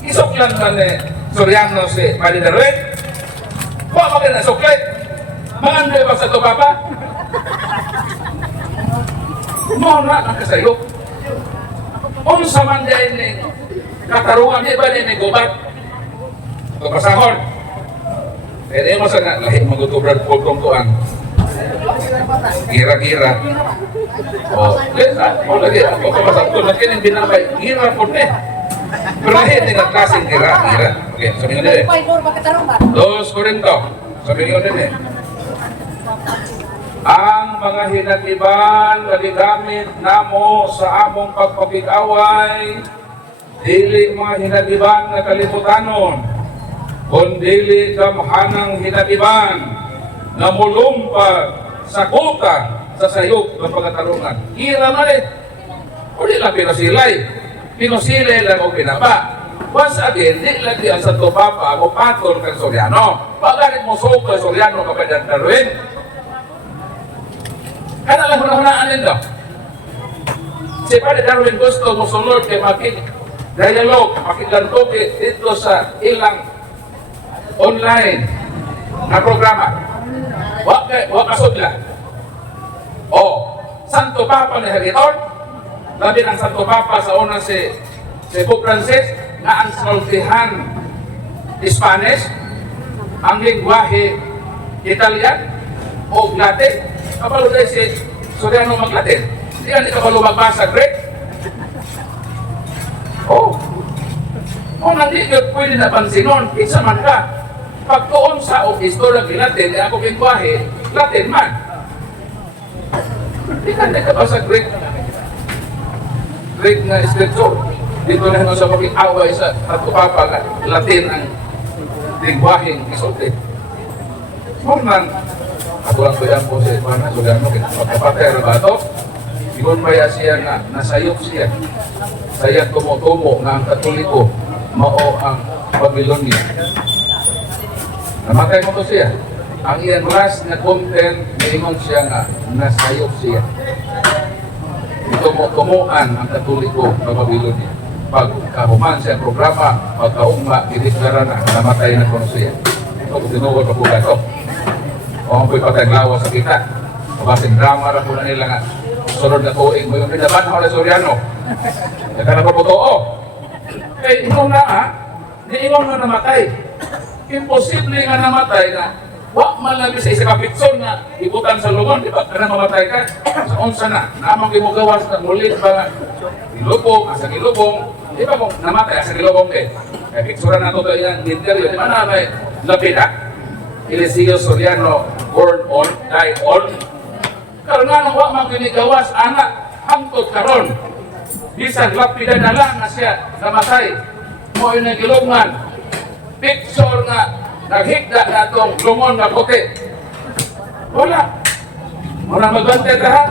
Isoklan man ni Soriano si Padre Darwin. Wa mo na soklet. Mangandoy ba sa Papa? Mo na ang kasayok. Unsa man diay ni katarungan di ba ni gubat? Ito pasahon. Pero mo sa lahi magutubran po kung tuan. Gira-gira. Oh, lesa. Oh, lagi ako pasahon ko lagi ning binabay. Gira po ni. Pero lahi ning klaseng gira-gira. Okay, sabi nga dire. 2 Korinto. Sabi nga dire. Ang mga hinatiban na gigamit namo sa among pagpakig-away, dili mga hinatiban na kalimutanon, kundi gamhanang hinatiban na mulumpag sa kuta sa sayop ng pagkatarungan. Ira man eh. O di lang pinosilay. Pinosilay lang o pinaba. Once again, di lagi ang Santo Papa o patron kang Soriano. Pagalit mo sopa Soriano kapag Darwin. Kana lang hunahunaan nito. Si Padre Darwin gusto mo sunod kay makik-dialog, makiklantoke dito sa ilang online na programa. Wa kasudla. O, Santo Papa ni Heriton, labi ng Santo Papa sa una si Pope Francis, na ang saltihan Spanish, ang lingwahe Italian o Latin. Kapalo tayo si Soriano mag-Latin. Hindi ka kapalo magbasa Greek. Oh. O hindi ka pwede napansin nun. Isa man ka. Pag tuon sa istorya ng Latin, ako kingwahe, Latin man. Hindi ka nakabasa Greek. Greek na scripture. Dito na sa pag-away sa Papa, Latin ang lingwaheng isulti. Muna, ako lang ba yan po sa Ipana, so gano'n, pagkapatay ba ito? Iyon ba yan siya na nasayop siya? Sayang tumutumo na ang Katoliko, mao ang Babylonia. Namatay mo to siya. Ang iyang last na content, naingon siya nga, nasayop siya. Tumuan ang Katoliko ng Babylonia. Pagkahuman siya ang programa, pagkauma, idiklara na, namatay na ko siya. Ito kung tinuwag pa po ito. O ang patay lawas sa kita. Kabasin drama lang muna nila nga. Sunod na tuing mo yung pinaban ako na Soriano. Nagkana pa po to, eh, ikaw na di ikaw na namatay. Imposible nga namatay na wak malabi sa isa kapitson nga ibutan sa lugon, di ba? Kaya mamatay ka. Sa unsa na, namang gimugawas na muli ba ilubong, asa ilubong, di ba kung namatay, asa ilubong eh. Kaya picturean na ito yung interview, di ba na may lapida? Eliseo Soriano, born on, die on. Karon nga nang wa man kinigawas anak hangtod karon. Bisan lapida na lang na siya namatay. Mo yung nagilungan. Picture nga naghigda na itong lumon na puti. Wala. Muna magbantay ka ha.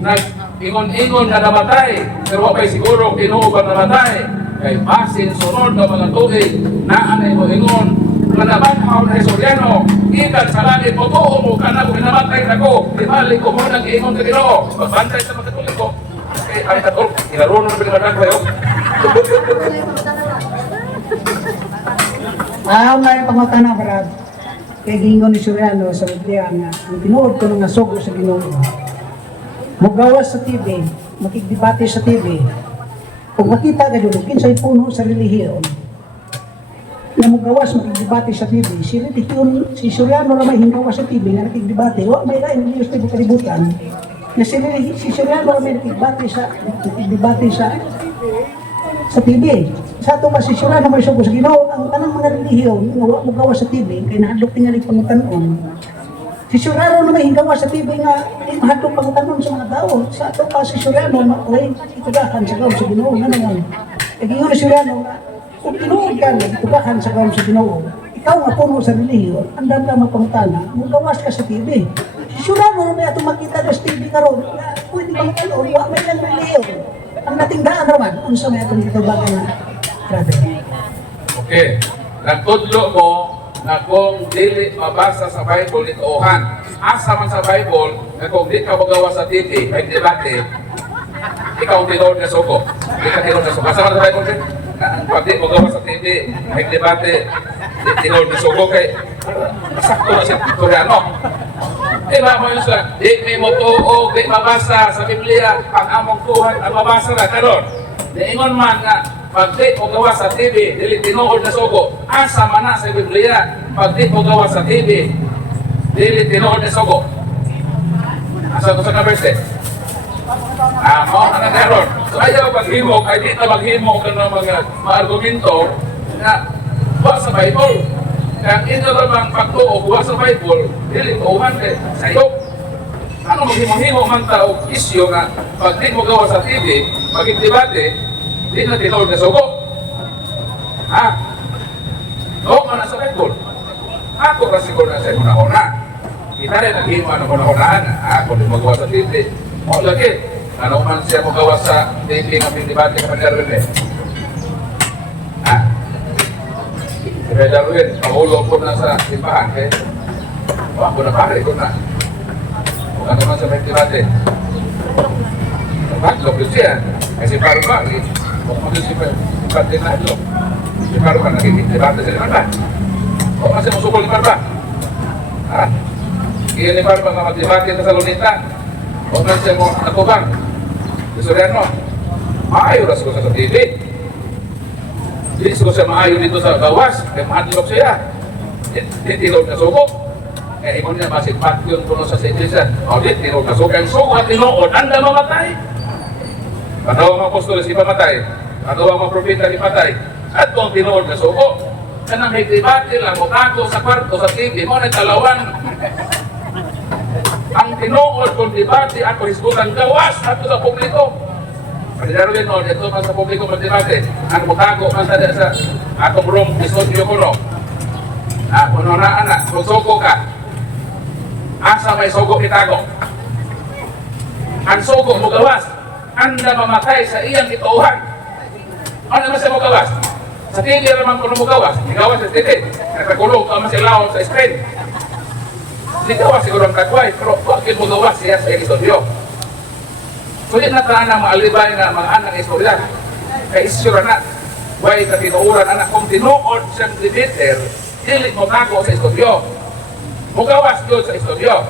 Nag-ingon-ingon na namatay. Pero wapay siguro kinuuban namatay. Kay basin sunod ng mga tuig na anay mo ingon. Manabanhaw na Soriano, ikan sa langit mo, tuho mo ka na kung namatay na ko, ibalik ko mo nang iimong ka Ginoo. Magbantay sa mga Katoliko. Okay, ang Katolik, inarunan na pinagandang kayo. Nga yung pangutana, Brad. Kay gingon ni Soriano sa Biblia nga, ang tinuod ko ng sugo sa Ginoo. Mugawas sa TV, makikdebate sa TV. Kung makita ka dyan, kinsay puno sa relihiyon. Na mugawas makikdebate sa TV, si Soriano na may hingawas sa TV na nakikdebate, wala may lain, hindi yung kalibutan. Na si Soriano na may nakikdebate sa TV. Sa ito ba si Soriano may sugo sa Ginoo, ang tanang mga relihiyon, wala mugawas sa TV, kaya nahadlok tingali pangutanon. Si Surano na may hinggawa sa TV nga, di mahadlok pang tanong sa mga tao. Sa ato pa si Surano, ay itugahan sa gawin sa Ginoo. Ano nga? Nag-ingon na Surano nga, kung tinuod ka na, itugahan sa gawin sa Ginoo, ikaw nga puno sa relihiyon, ang damdam ang pangutana, magawas ka sa TV. Si Surano na may ato makita na sa TV karon, nga, pwede bang kalon, wa may lang relihiyon. Ang natingdaan naman, ang sa may atong itugahan na, grabe. Okay. Nagtudlo mo na kung dili mabasa sa Bible ituuhan. Asa man sa Bible na kung di ka magawa sa TV, may debate, ikaw tinod na suko. Di ka tinod na suko. Asa man sa Bible din? Pag di magawa sa TV, may debate, di tinod na suko kay sakto na siya Koreano. Di ba mo yun sila? Di may motuog, di mabasa sa Biblia, ang among tuhan, ang mabasa na karon. Di ingon man nga, pag di mo gawa sa TV, dili tinuod na sugo. Asa man na sa Biblia, pag di mo gawa sa TV, dili tinuod na sugo. Asa ko sa verse? Mao na karon. So ayaw paghimo, kay di ta maghimo ka ng mga argumento na wa sa Bible. Kaya ito namang pagtuo, wa sa Bible, dili tuuhan kay sayop. Ano maghimo-himo man tao isyo nga pag di mo gawa sa TV, maging debate, di na tinawag na sugo. Ha? Oo ka na sa Bible. Ako kasi ko na sa una-una. Kita rin naghima ng una-unaan. Ako din magawa sa TV. O lagi, ano man siya magawa sa TV ng debate ka Darwin eh. Ha? Si Darwin, pahulo ko na sa simbahan eh. Ako na pare ko na. Ano man sa debate. Hadlok yun siya. Kasi parang bakit? Kung ano si Pati na hadlok. Si parang ka nagkikitibate sa liman ba? O kasi musukol liman ba? Ha? Kaya ni parang mga matibate na sa lunita. O kasi siya mo nakubang. Gusto rin mo. Maayo na siya sa TV. Hindi siya maayo dito sa gawas. Kaya mahadlok siya. Titilog na suko. Kaya ikon niya masipag yun puno sa iglesia. O di, tinog na suko. Ang suko at tinuod, anda mamatay. Ano ang mga apostol si pamatay? Ano ang mga propeta ni patay? At kung tinuod na suko, kanang may debate lang, ako sa kwarto, sa TV, mo na talawan. Ang tinuod kung debate, ako hisbutan gawas, ato sa publiko. Pagdaro din no, dito man sa publiko mag-debate, ang mutago man sa atong room, isodyo ko no. Kuno na anak, kung suko ka, asa may sugo itago. Ang sugo mo gawas, anda mamatay sa iyang ituuhan. Ano naman siya mo gawas? Sa TV naman kung mo gawas, igawas sa TV. Nagkakulong ka man siya sa screen. Hindi gawas siguro ang kagway, pero bakit mo gawas siya sa iyang istoryo? Kulit na taan ang maalibay na mga anak istorya. Kaya isyura na, why ka tinuuran anak kung tinuod siyang debater, dili mo tago sa istoryo. Mo gawas doon sa istoryo.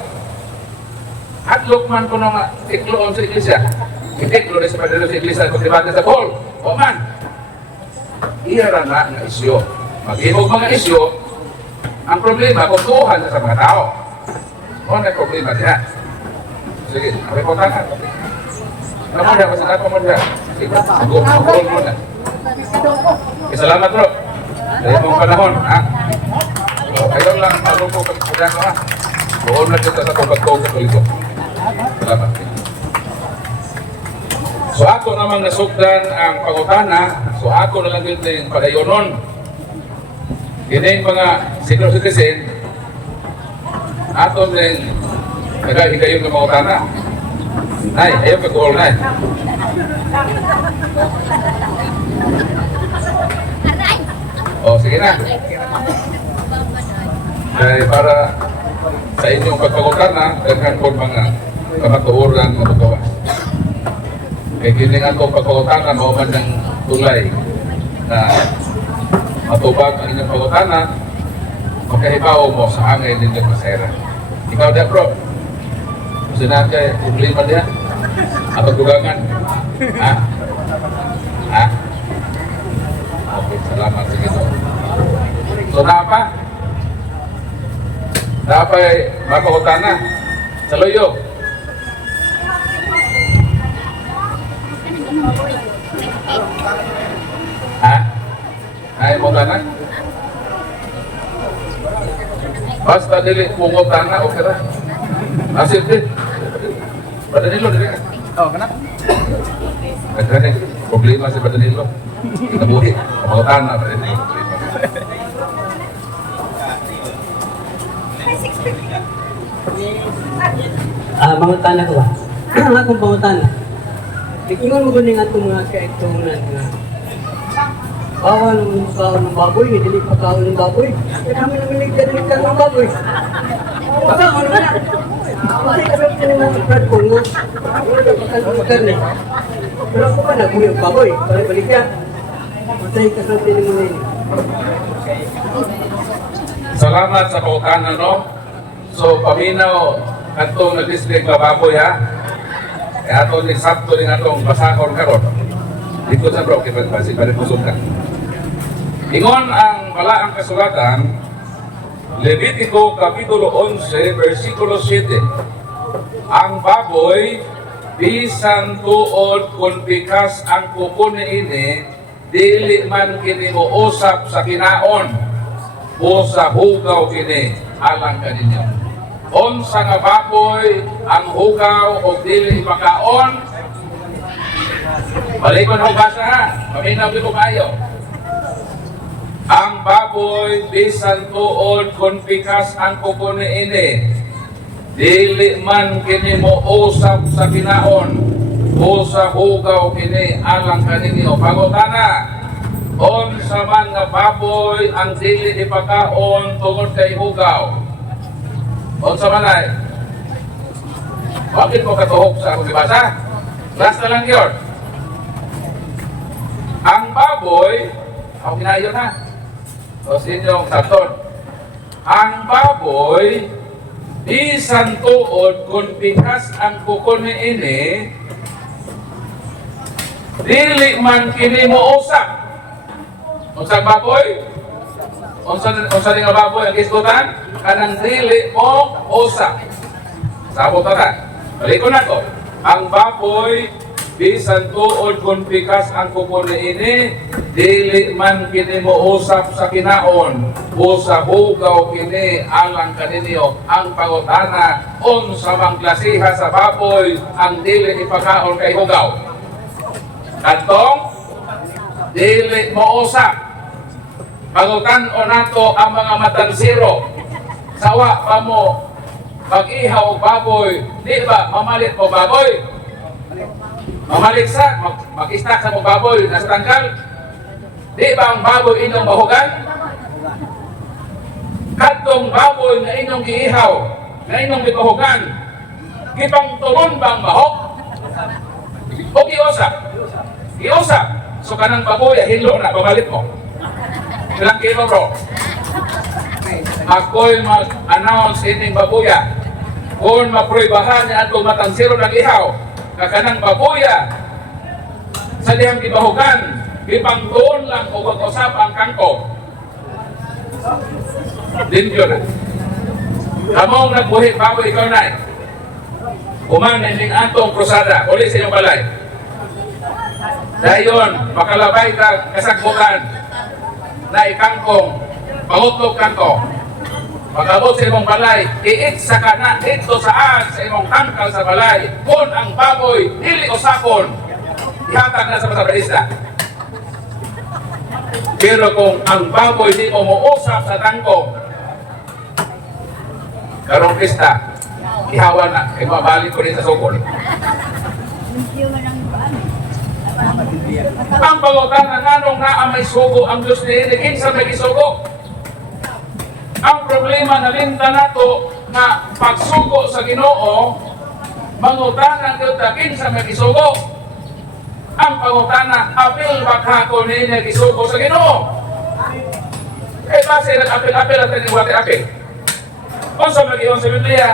Hadlok man ko nung tikloon sa iglesia. Itiklo na sa padalo sa iglesia kung debate sa hall. O man, iyaran na ang isyo. Mag-imog mga isyo, ang problema kung tuhan sa mga tao. O na problema diha. Sige, may puntangan. Naman na, masakit mo na. Sige, mag-hall mo na. Salamat bro. Dahil mong panahon, ha? So, kayo lang malungkot ang kudyan ko, ha? Buhol na kita sa pagkong sa tuliko. Salamat. So ako namang nasugdan ang pangutana, so ako na lang din yung padayonon. Kini mga senior citizen, ato din naghigayon ng pangutana. Nay, ayaw ka-goal, nay. O, sige na. Kaya para sa inyong pagpangutana, daghan po mga kamatuoran ng magawa. Kaya kiling ato pagpangutana, mauman ng tulay na matubag ang inyong pangutana, makahibaw mo sa hangin ninyong masera. Ikaw na bro, gusto na kayo, problema niya, at pagdugangan. Ha? Ha? Okay, salamat. Sige to. So, dapat mapangutana sa loyo. Ha? Ay mo tanah? Basta dili pungutan na, okay ra. Nasib din. Badanilo, dili ka. Oh, kenapa? Kaya problema si Badanilo. Nabuhi. Pungutan na. Badanilo. Mangutana ko ba? Akong pangutana. Ikingon mo guning atong mga kaigtungan nga. Bawal ng kaon ng baboy, dili pa kaon ng baboy. Kaya kami namiligyan ng baboy. Baka ano na? Bakit kami pinanong brad ko nga? Wala pa kayo karne. Pero ako pa nagbuhi ang baboy. Balik ka. Matay ka sa tinig mo yun. Salamat sa pautanan, no? So, paminaw, atong nag-district ka baboy, ha? Kaya atong nisabto din atong basakon karon. Dito sa bro, kaya balik pusog ka. Ingon ang balaang kasulatan, Levitico Kapitulo 11, versikulo 7. Ang baboy, bisan tuod kung bikas ang kuko ini, dili man kini mo usap sa kinaon o sa hugaw kini alang kaninyo. Unsa nga baboy ang hugaw o dili makaon? Balikon ang basa ha, paminaw ko kayo. Ang baboy bisan tuod kung bikas ang kuko ini, dili man kini mo usap sa kinaon o sa hugaw kini alang kaninyo. Pangutana, unsa man nga baboy ang dili ipakaon tungod kay hugaw? Unsa man ay? Bakit mo katuhok sa akong gibasa? Last na lang yun. Ang baboy, ako kinayon ha. O sa inyong saton. Ang baboy, bisan tuod kung bikas ang kuko ini, dili man kini mo usap. Unsa baboy? Unsa nga baboy ang isgutan? Kanang dili mo usap. Sabot ta. Balikon nako. Ang baboy bisan tuod kung bikas ang kuko ini, dili man kini mo usap sa kinaon o sa hugaw kini alang kaninyo. Ang pangutana, unsa mang klasiha sa baboy ang dili ipakaon kay hugaw? Kantong dili mo usap. Pangutan-o nato ang mga matansiro. Sawa pa mo mag-ihaw og baboy, di ba mamalit mo baboy? Mamalit sa, mag-istak sa mong baboy na sa tangkal. Di ba ang baboy inyong mahugan? Katong baboy na inyong giihaw, na inyong gipahugan, kipang tulon bang mahok? O giusap? Giusap. So kanang baboy, hilo na, pamalit mo. Ilang kilo bro? Ako'y mag-announce ining babuya. Kung mapruibahan niya atong matansiro ng ihaw, kakanang babuya, sa dihang ibahugan, ipang doon lang o mag-usap ang kangkong. Limpyo na. Kamong nagbuhit baboy ikaw na. Umanin atong krusada, uli sa inyong balay. Dayon, makalabay ka kasagbukan na ikangkong, pangutlog kanto. Pag-abot sa imong balay, iitsa ka na dito saan sa imong tangkal sa balay. Kung ang baboy, dili usapon, ihatag na sa masabarista. Pero kung ang baboy di mo muusap sa tangkong, karong pista, ihawa na, kaya mabalik ko rin sa sukol. Ang pangutan na nanong naa may sugo ang Diyos ni Hini, kinsa may isugo. Ang problema na linta nato na pagsugo sa Ginoo, mangutanan kita kinsa may isugo. Ang pangutana, apil baghako niya isugo sa Ginoo. Eh base nag-apil-apil at tiniwati apil. Kung sa mag-iyon sa Biblia,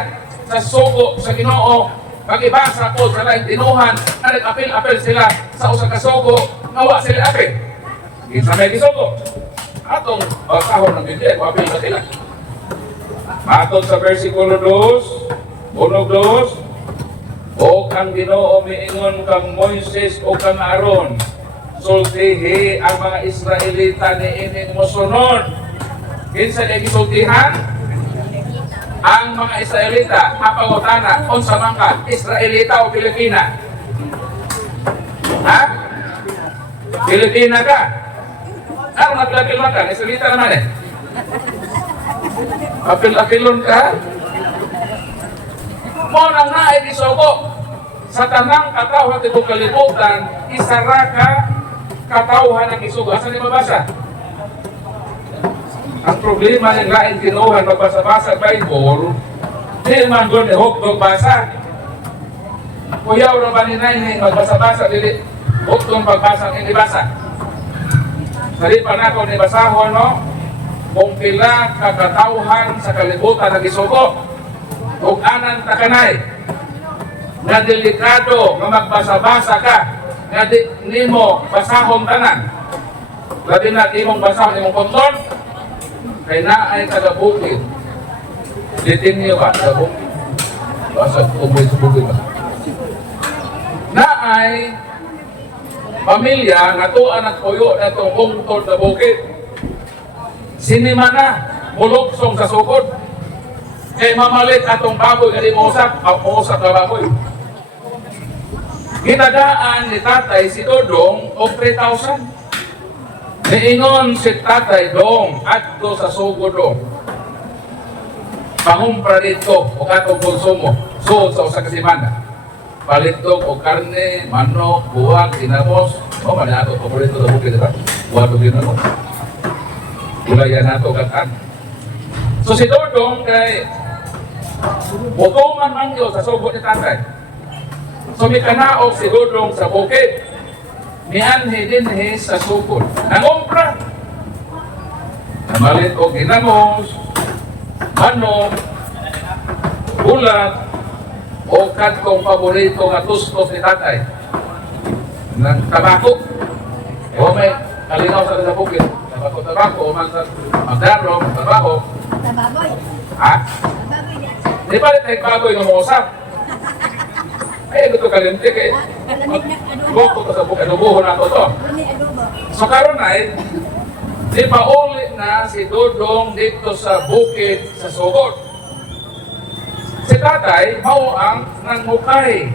sa sugo sa Ginoo, pag-ibasa po sa laing tinuhan na nag-apil-apil sila sa usang kasugo, nawa sila apil. Kinsa may isugo. Atong basahon ng Biblia, apil na sila. Matod sa versikulo 2, 1-2, o kang Ginoo miingon kang Moises o kang Aaron, sultihi ang mga Israelita ni ining mosunod. Kinsa niya gisultihan? mga Israelita, ang pangutana, unsa man ka, Israelita o Pilipina? Ha? Pilipina ka? Ano napilapil man ka? Israelita naman eh. Apil-apilon ka? Mo nang naay isugo sa tanang katawhan ng itong kalibutan, isara ka katawhan ng isugo. Asa ni mabasa? Ang problema ng lain kinuhan magbasa-basa Bible, di man doon hukdog basa. Kuyaw na ba ni Nay magbasa-basa, dili hukdog pagbasa ang inibasa. Sali pa na ako ni basahon, no? Kung pila kakatawhan sa kalibutan ng isugo, ug anan takanay, na delikado nga magbasa-basa ka, nga di nimo basahon tanan. Labi na imong basahon, imong konton, kay naay taga-bukid. Litin niyo ba? Taga-bukid. Basta tuboy sa bukid ba? Naay pamilya nga tuan at puyo na itong bungtod na bukid. Sinima na, muluksong sa sukod. Kay mamalit atong baboy, kaya mausap na baboy. Ginagaan ni tatay si Dodong o 3,000. Niingon si tatay dong adto sa sugo dong. Pangumpra dito o katong konsumo suod sa usa ka semana. Palit dong o karne, manok, buwag, tinamos. O man ato paborito sa bukid diba? Buwag o ginamos. Gulayan nato gatan. So si Dodong kay butuman man yun sa sugo ni tatay. So may kanaog si Dodong sa bukid. Mianhi dinhi sa sukod. Nangumpra. Namalit o ginamos, manok, bulat, o katong paborito nga tustos ni tatay. Ng tabako. O may kalinaw sa bukid. Tabako, o man sa magdaro, tabako. Baboy. Ha? Baboy niya. Di ba rin baboy ng musap? Ay, ito kalimti kay Kalamig na adobo. boko to sa bukid. Adoboho na to to. Uni adobo. So karon ay di pa uli na si Dodong dito sa bukid sa sugod. Si tatay mao ang nangmukay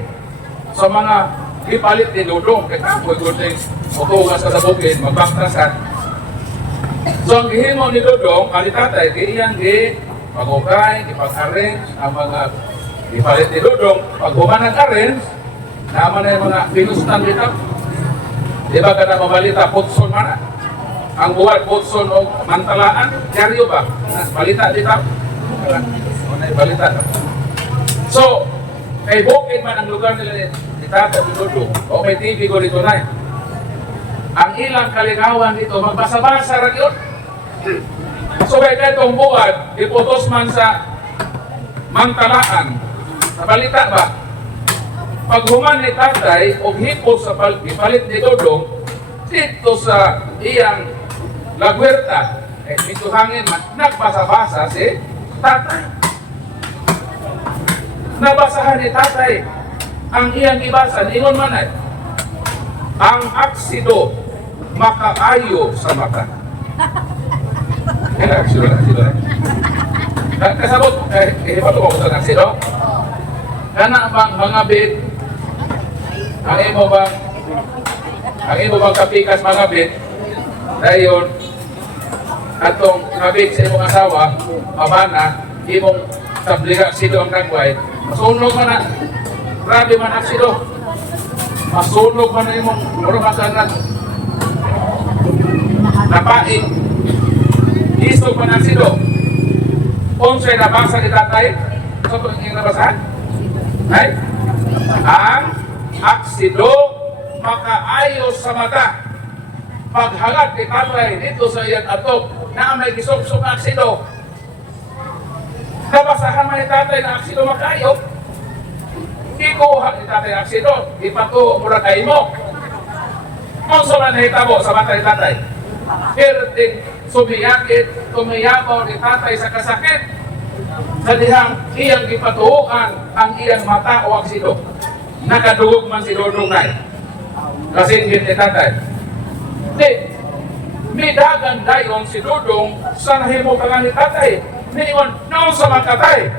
sa mga ipalit ni Dodong kay kapoy guding utugas ka sa bukid magbaktasan. So ang gihimo ni Dodong ali tatay kay iyang gi pagukay, ipag-arrange ang mga ipalit ni Dodong. Pag humanang arrange, naman na yung mga pinustan dito. Di ba ka na mabalita, putson man na? Ang buwan, putson o mantalaan, dyaryo ba? Balita dito? Ano yung balita? So, kay bukid man ang lugar nila ni Tata ni Dodong, o may TV ko dito na ang ilang kalingawan dito, magbasa-basa rin yun. So, kaya itong buwan, iputos man sa mantalaan, sa balita ba? Pag human ni tatay o hipos sa ipalit ni Dodong dito sa iyang lagwerta, dito hangin man, nagbasa-basa si tatay. Nabasahan ni tatay ang iyang ibasa, ningon man ay, ang aksido makaayo sa mata. Kaya aksido na. Kasabot, ibato ko sa aksido. Kana bang mga bit, ang imo bang kapikas mga bit, dayon, atong kabit sa imong asawa, mabana, imong tabliga aksido ang nagway, masunog man na, grabe man aksido, masunog man na imong muramakan napain, isog man aksido. Unsay nabasa ni tatay, sa yung nabasahan? Ay, ang aksido makaayos sa mata. Paghalat ni tatay dito sa iyang atok na may gisok-sok na aksido. Nabasahan man ni tatay na aksido makaayo. Ikuha ni tatay ang aksido, ipatuo mo na kayo mo. Kung sa man nahitabo sa mata ni tatay, hirting sumiyakit, tumiyabaw ni tatay sa kasakit. Sa dihang iyang ipatuuan ang iyang mata o aksido. Nakadugog man si Dodong na kasi hindi ni tatay. Di, may dagan dayon si Dodong sa nahimo ka nga ni tatay. Niyon, naon sa mga tatay.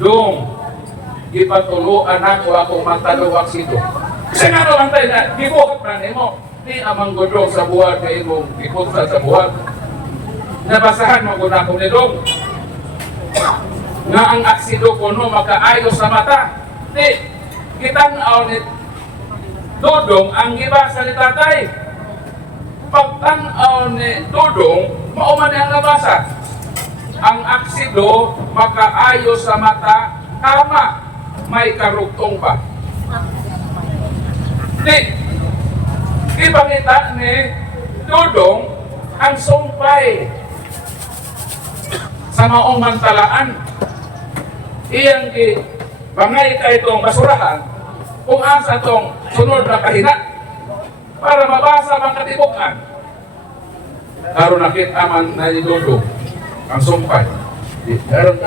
Dong, ipatuluan ako akong magtaluwag sito. Kasi nga naman tayo na, gibuhat na nimo. Di amang godong sa buhat kay imong giputan sa buhat. Nabasahan mo kung ako ni Dong. Nga ang aksido ko no makaayos sa mata. Di, kitang ni Dodong ang gibasa ni tatay. Pagtanaw ni Dodong, mauman ang nabasa. Ang aksido makaayos sa mata, tama, may karugtong pa. Di, ipangita ni Dodong ang sumpay sa maong mantalaan. Iyang bangay ka itong basurahan kung asa itong sunod na kahina para mabasa ang katibukan. Karon nakita man na ni Dodong ang sumpay. Karon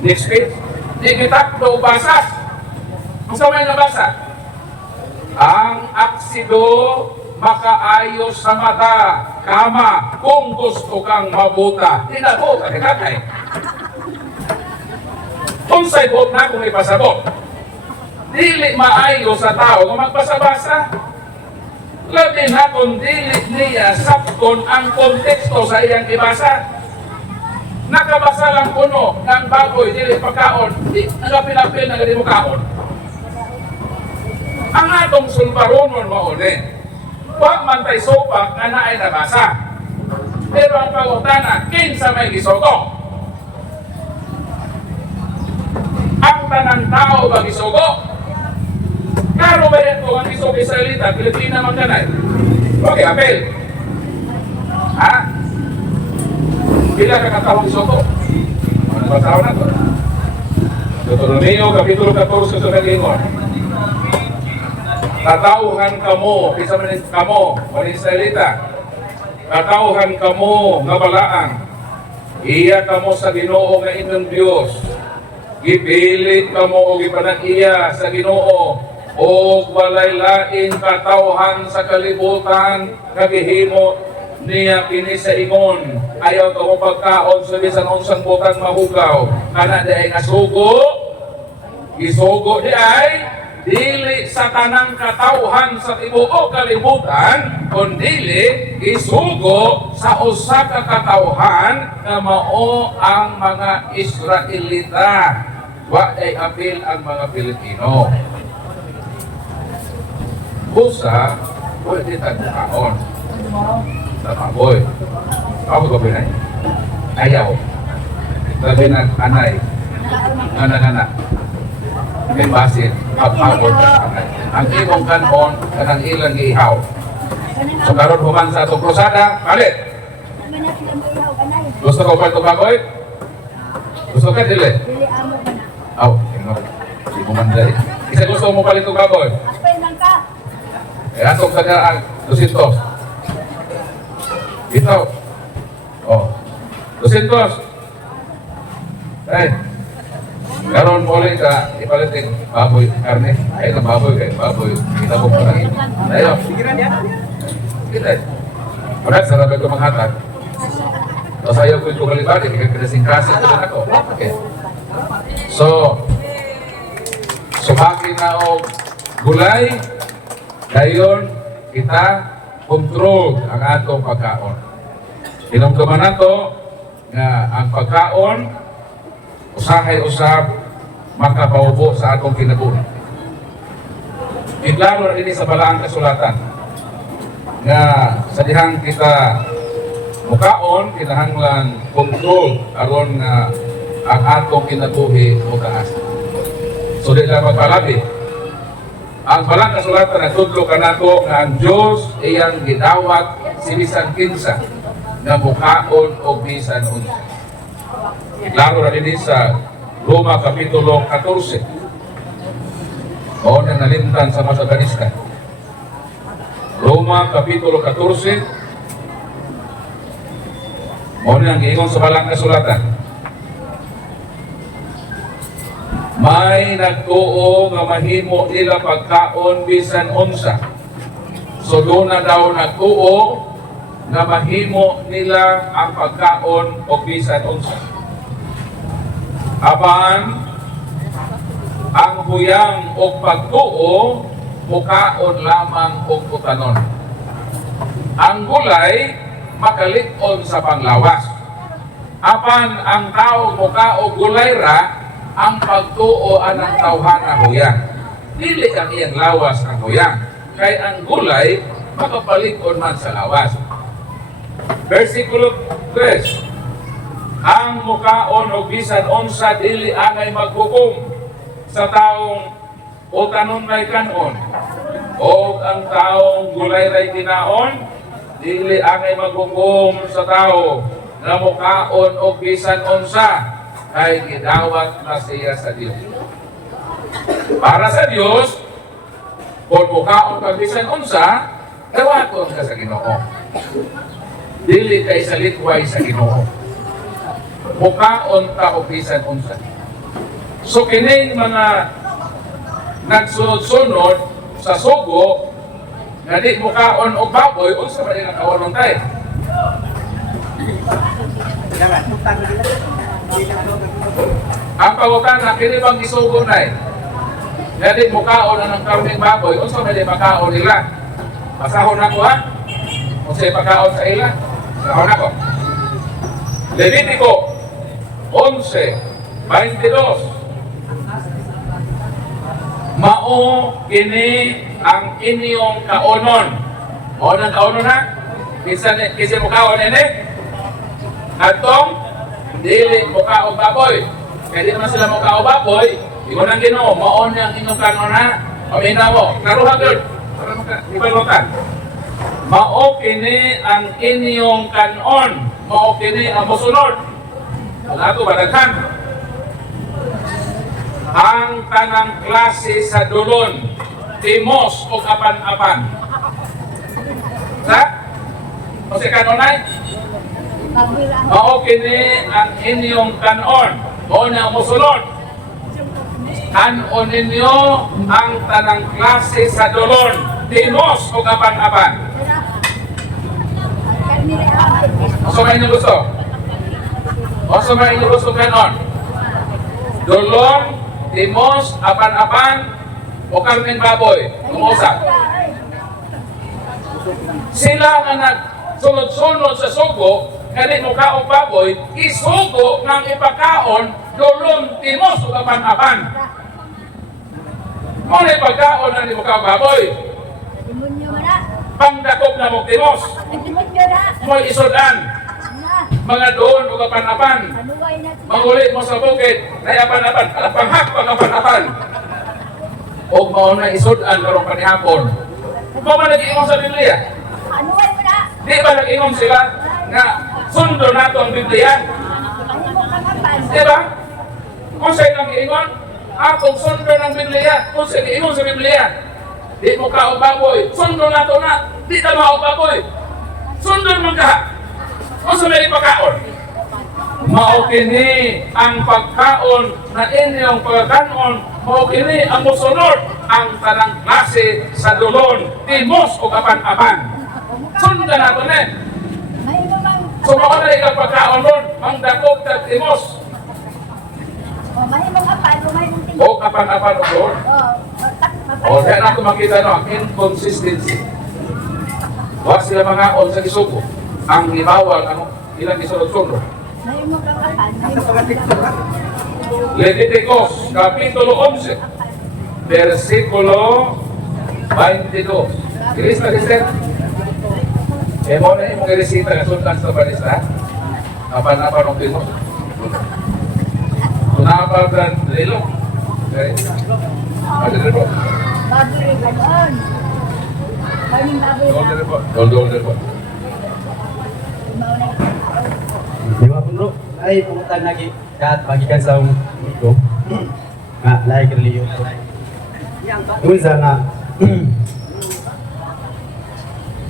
next page, di kita daw basa. Ang samay na basa. Ang aksido makaayos sa mata, kama, kung gusto kang mabuta. Tinabot, kakay. Kung sa'y bot na kung ipasabot, dili maayo sa tao kung magpasabasa. Labi na kung dili niya sakton ang konteksto sa iyang ibasa. Nakabasa lang kuno ng baboy, dili pagkaon, di nagapilapil na gani mo kaon. Ang atong sulbaronon mauni, wag man tay sopak nga naay nabasa. Pero ang pangutana, kinsa may gisugo? Ang tanang tao ba gisugo? Karo ba yan ko ang gisugo Israelita, Pilipina man kanay? Okay, apel. Ha? Pila ka katawang gisugo? Ano ba tao na to? Deuteronomio, Kapitulo 14, sa Kalingon. Katauhan kamo, kisa man kamo, mga Israelita. Katauhan kamo nga balaan. Iya kamo sa Ginoo nga inyong Dios. Gipilit kamo o gipanag iya sa Ginoo o walay lain katauhan sa kalibutan nga gihimo niya kini sa ingon. Ayaw kamo pagkaon sa bisan unsang butang mahugaw. Kana di ay nasugo. Isugo di ay dili sa tanang katauhan sa tibuok kalibutan, kundili isugo sa usa ka katauhan nga mao ang mga Israelita. Wa ay apil ang mga Pilipino. Busa, pwede tagkaon sa baboy. Ako ko pinay? Ayaw. Labi ng anay. Anak-anak. May basit, pagpapon ka anay. Ang imong kanon, kanang ilang ihaw. So karon human sa itong krusada, palit. Ano na sila mo ihaw kanay? Gusto ko pa itong baboy? Gusto ka dili? Dili amo ka na. Aw, tingnan. Di ko man dali. Isa gusto mo palit itong baboy? Aspay lang ka. Eh, atong sa ang 200. Ito. Oh. 200. Eh. Karon mo ulit ka, ipalit yung baboy, karne. Ay, ng baboy kayo, baboy. Kita ko pa lang. Ayaw. Kita. Ulat, sarap ito manghatag. Tapos ayaw ko yung kumalibali, kaya pinasingkasin ko lang ako. Okay. So, sumaki na o gulay, dayon kita kontrol ang atong pagkaon. Pinungkaman na to nga ang pagkaon usahay-usab makapaubo sa atong kinabuhi. Iklaro rin sa balaang kasulatan nga sa dihang kita mukaon, kinahanglan kontrol aron nga ang atong kinabuhi mukaas. So di lang magpalabi. Ang balang kasulatan na tudlo kanato nga ang Dios iyang gidawat si bisan kinsa nga mukaon o bisan unsa. Klaro na din sa Roma Kapitulo 14. O na nalimtan sa Masaganista. Roma Kapitulo 14. O na ang giingon sa balang kasulatan. May nagtuo nga mahimo nila pagkaon bisan unsa. So doon na daw nagtuo nga mahimo nila ang pagkaon o bisan unsa. Apan ang huyang o pagtuo mukaon lamang og utanon. Ang gulay makalit-on sa panglawas. Apan ang tao muka og gulay ra ang pagtuo anang tawhana huyang. Dili ang iyang lawas ang huyang. Kay ang gulay makapalit-on man sa lawas. Versikulo 3. Ang mukaon o bisan unsa dili angay maghukom sa taong utanon may kanon. O ang taong gulay ray tinaon, dili angay maghukom sa tao na mukaon o bisan unsa kay gidawat na siya sa Dios. Para sa Dios, kung mukaon ka bisan unsa, dawaton ka sa Ginoo. Dili kay sa litway sa Ginoo. Mukaon ka o bisan unsa. So kining mga nagsunod-sunod sa sugo nga di mukaon og baboy, unsa ba din ang kaonon tayo? Ang pangutana kini bang isugo nay? Nga di mukaon ang karning baboy, unsa ba din makaon nila? Pasahon ako ha? Unsa pagkaon sa ila? Pasahon ako. Levitico 11:22. Mao kini ang inyong kaonon. O nang kaonon ha? Kisa mo kaon ini? Atong dili mo kaon baboy. Kaya di naman sila mo kaon baboy. Ikaw nang Ginoo, mao ang inyong kanon ha? Paminaw mo. Karuha gud. Ibalutan. Mao kini ang inyong kanon. Mao kini ang mosunod. Ang ato badaghan. Ang tanang klase sa dulon, timos o apan-apan. Sa? O si kanonay? Mao kini ang inyong kanon. Mao na ang mosunod. Kanon ninyo ang tanang klase sa dulon, timos o apan-apan. So may inyong gusto? O so may inyong gusto kanon? Dulon, timos, apan-apan, o karning baboy, umusap. Sila nga nagsunod-sunod sa sugo, kani mo kaong baboy, isugo ng ipakaon, dulon, timos, o apan-apan. Muna ipagkaon na ni mo kaong baboy, Demonyo mo na. pangdakop na mo timos, Demonyo na. mo isudan, Na. mga doon o apan-apan. Anuway na sila. Mangulit mo sa bukid, na apan-apan, panghak pag-apan-apan. O mao na isudan karong kanihapon. Kung ba nag-inom sa Biblia? Anuway mo na. Di ba nag-inom sila nga sundo nato ang Biblia? Ano mo kangapan? Di ba? Kung sa'yo nag-inom, atong sundo ng Biblia. Kung sa'yo nag-inom sa Biblia, di mo ka o baboy, sundo nato na. Di ka mo o baboy. Sundo man ka. Kung sa may ipakaon. Mao kini ang pagkaon na inyong pagkaon, mao kini ang musunod ang tanang klase sa dulon, timos o apan-apan. Sundan nato ni. May mo bang... So mao na ikaw pagkaon ron, ang dakop tag timos O, may mong apan, o may mong o tingin. apan-apan o dulon. O diyan ako makita no, ang inconsistency. Wa sila mga on sa isugo. Ang ibawal ano, ilang isunod-sunod. May mo kang apan, may mo kang apan. Leviticus, Kapitulo 11, versikulo 22. Kilis na lister. E mo na yung resita na sundan sa balista. Apa-apa nung pino. Tunapa dan lilo. Okay. Ada po. Baboy, ganon. Kaming baboy na. Dolder po. Tumaw na. Di ba po bro? Ay, pumunta lagi. Kahit bagikan sa mundo. Nga, like reliyon ko. Yung isa nga.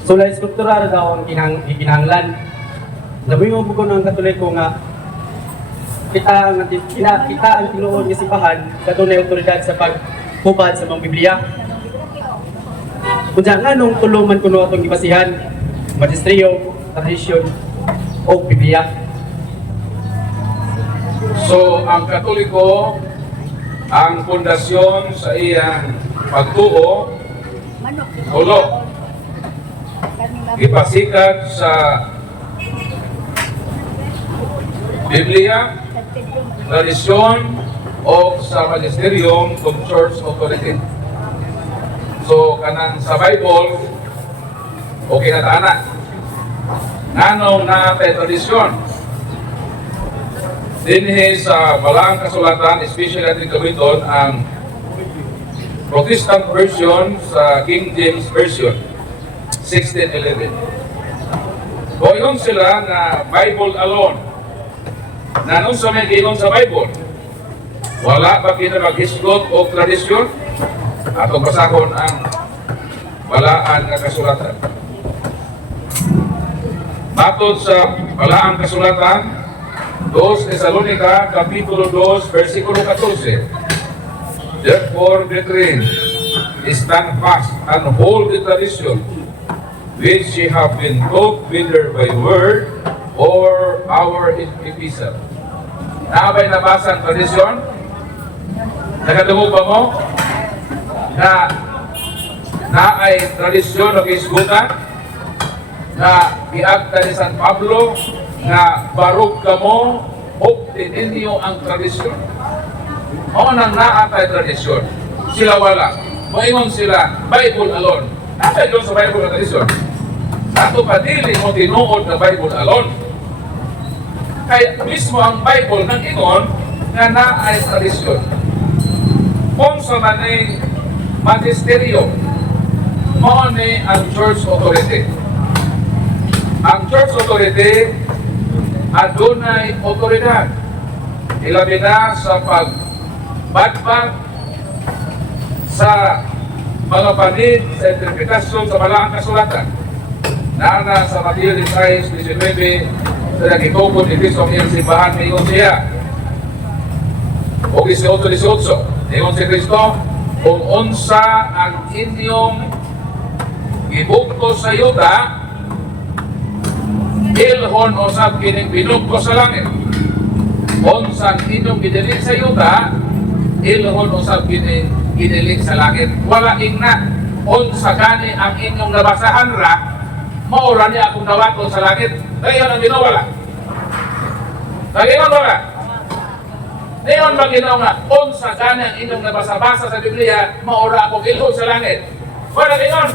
So, like, skulptural daw ang kinahanglan. Sabi mo po ko ng Katoliko nga, kita ang tinuod ng simbahan, katunay otoridad sa paghubad sa mga Biblia. Kung nga nung tuluman ko itong ibasihan, magistryo, tradisyon, o Biblia. So, ang Katoliko, ang pundasyon sa iyang pagtuo, Manok. Tulo. Kaming baboy. ipasikat sa Biblia, tradisyon o sa magisterium kung church authority. So, kanang sa Bible, okay na taana. Nanong natin tradisyon. Dinhi sa Balaang Kasulatan, especially natin gamiton ang Protestant version sa King James Version, 1611. Boyon sila na Bible alone. Nanong sa may giingon sa Bible, wala ba kinamaghisgot o tradisyon? Atong basahon ang Balaan nga Kasulatan. Matod sa Balaang Kasulatan, 2 Thessalonica, Kapitulo 2, versikulo 14. Therefore, brethren, stand fast and hold the tradition which ye have been taught, whether by word or our epistle. Naabay nabasa ang tradisyon? Nakatungog ba mo? Na ay tradisyon o kisgutan na giagta ni San Pablo na barog ka mo huktin ninyo ang tradisyon. O nang naatay tradisyon, sila wala. Maingon sila, Bible alone. Nakay doon sa Bible na tradisyon. Ato pa dili mo tinuod na Bible alone. Kaya mismo ang Bible nang ingon na naay tradisyon. Kung sa maning magisteryo, mo ni ang church authority. Ang church authority adunay otoridad. Ilabi na sa pagbadbad sa mga panid sa interpretasyon sa Balaang Kasulatan. Nana sa Mateo 16:19 sa nagitubod ni Cristo ang iyang simbahan, mayroon siya. O 18:18, mayroon si Cristo, kung unsa ang inyong ibugto sa yuta, ilhon o sab kining binugto sa langit. Unsa ang inyong gidilig sa yuta, ilhon o sab kining gidilig sa langit. Wala ingna. Unsa gani ang inyong nabasahan ra, maura niya akong nawaton sa langit. Ngayon ang ginawala. Ngayon wala. Ngayon ba ginawa nga, unsa gani ang inyong nabasa-basa sa Biblia, maura akong ilhon sa langit. Wala ngayon.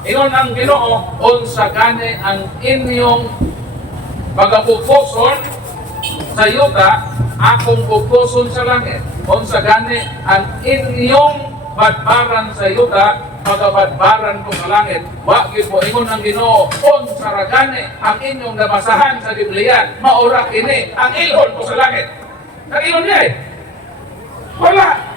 Ingon ang Ginoo, unsa gani ang inyong pagapupuson sa yuta, akong pupuson sa langit. Unsa gani ang inyong badbaran sa yuta, pagabadbaran ko sa langit. Wa gyud mo ingon ang Ginoo, unsa ra gani ang inyong nabasahan sa Biblia, maura kini ang ilhon ko sa langit. Nag-ingon niya eh. Wala.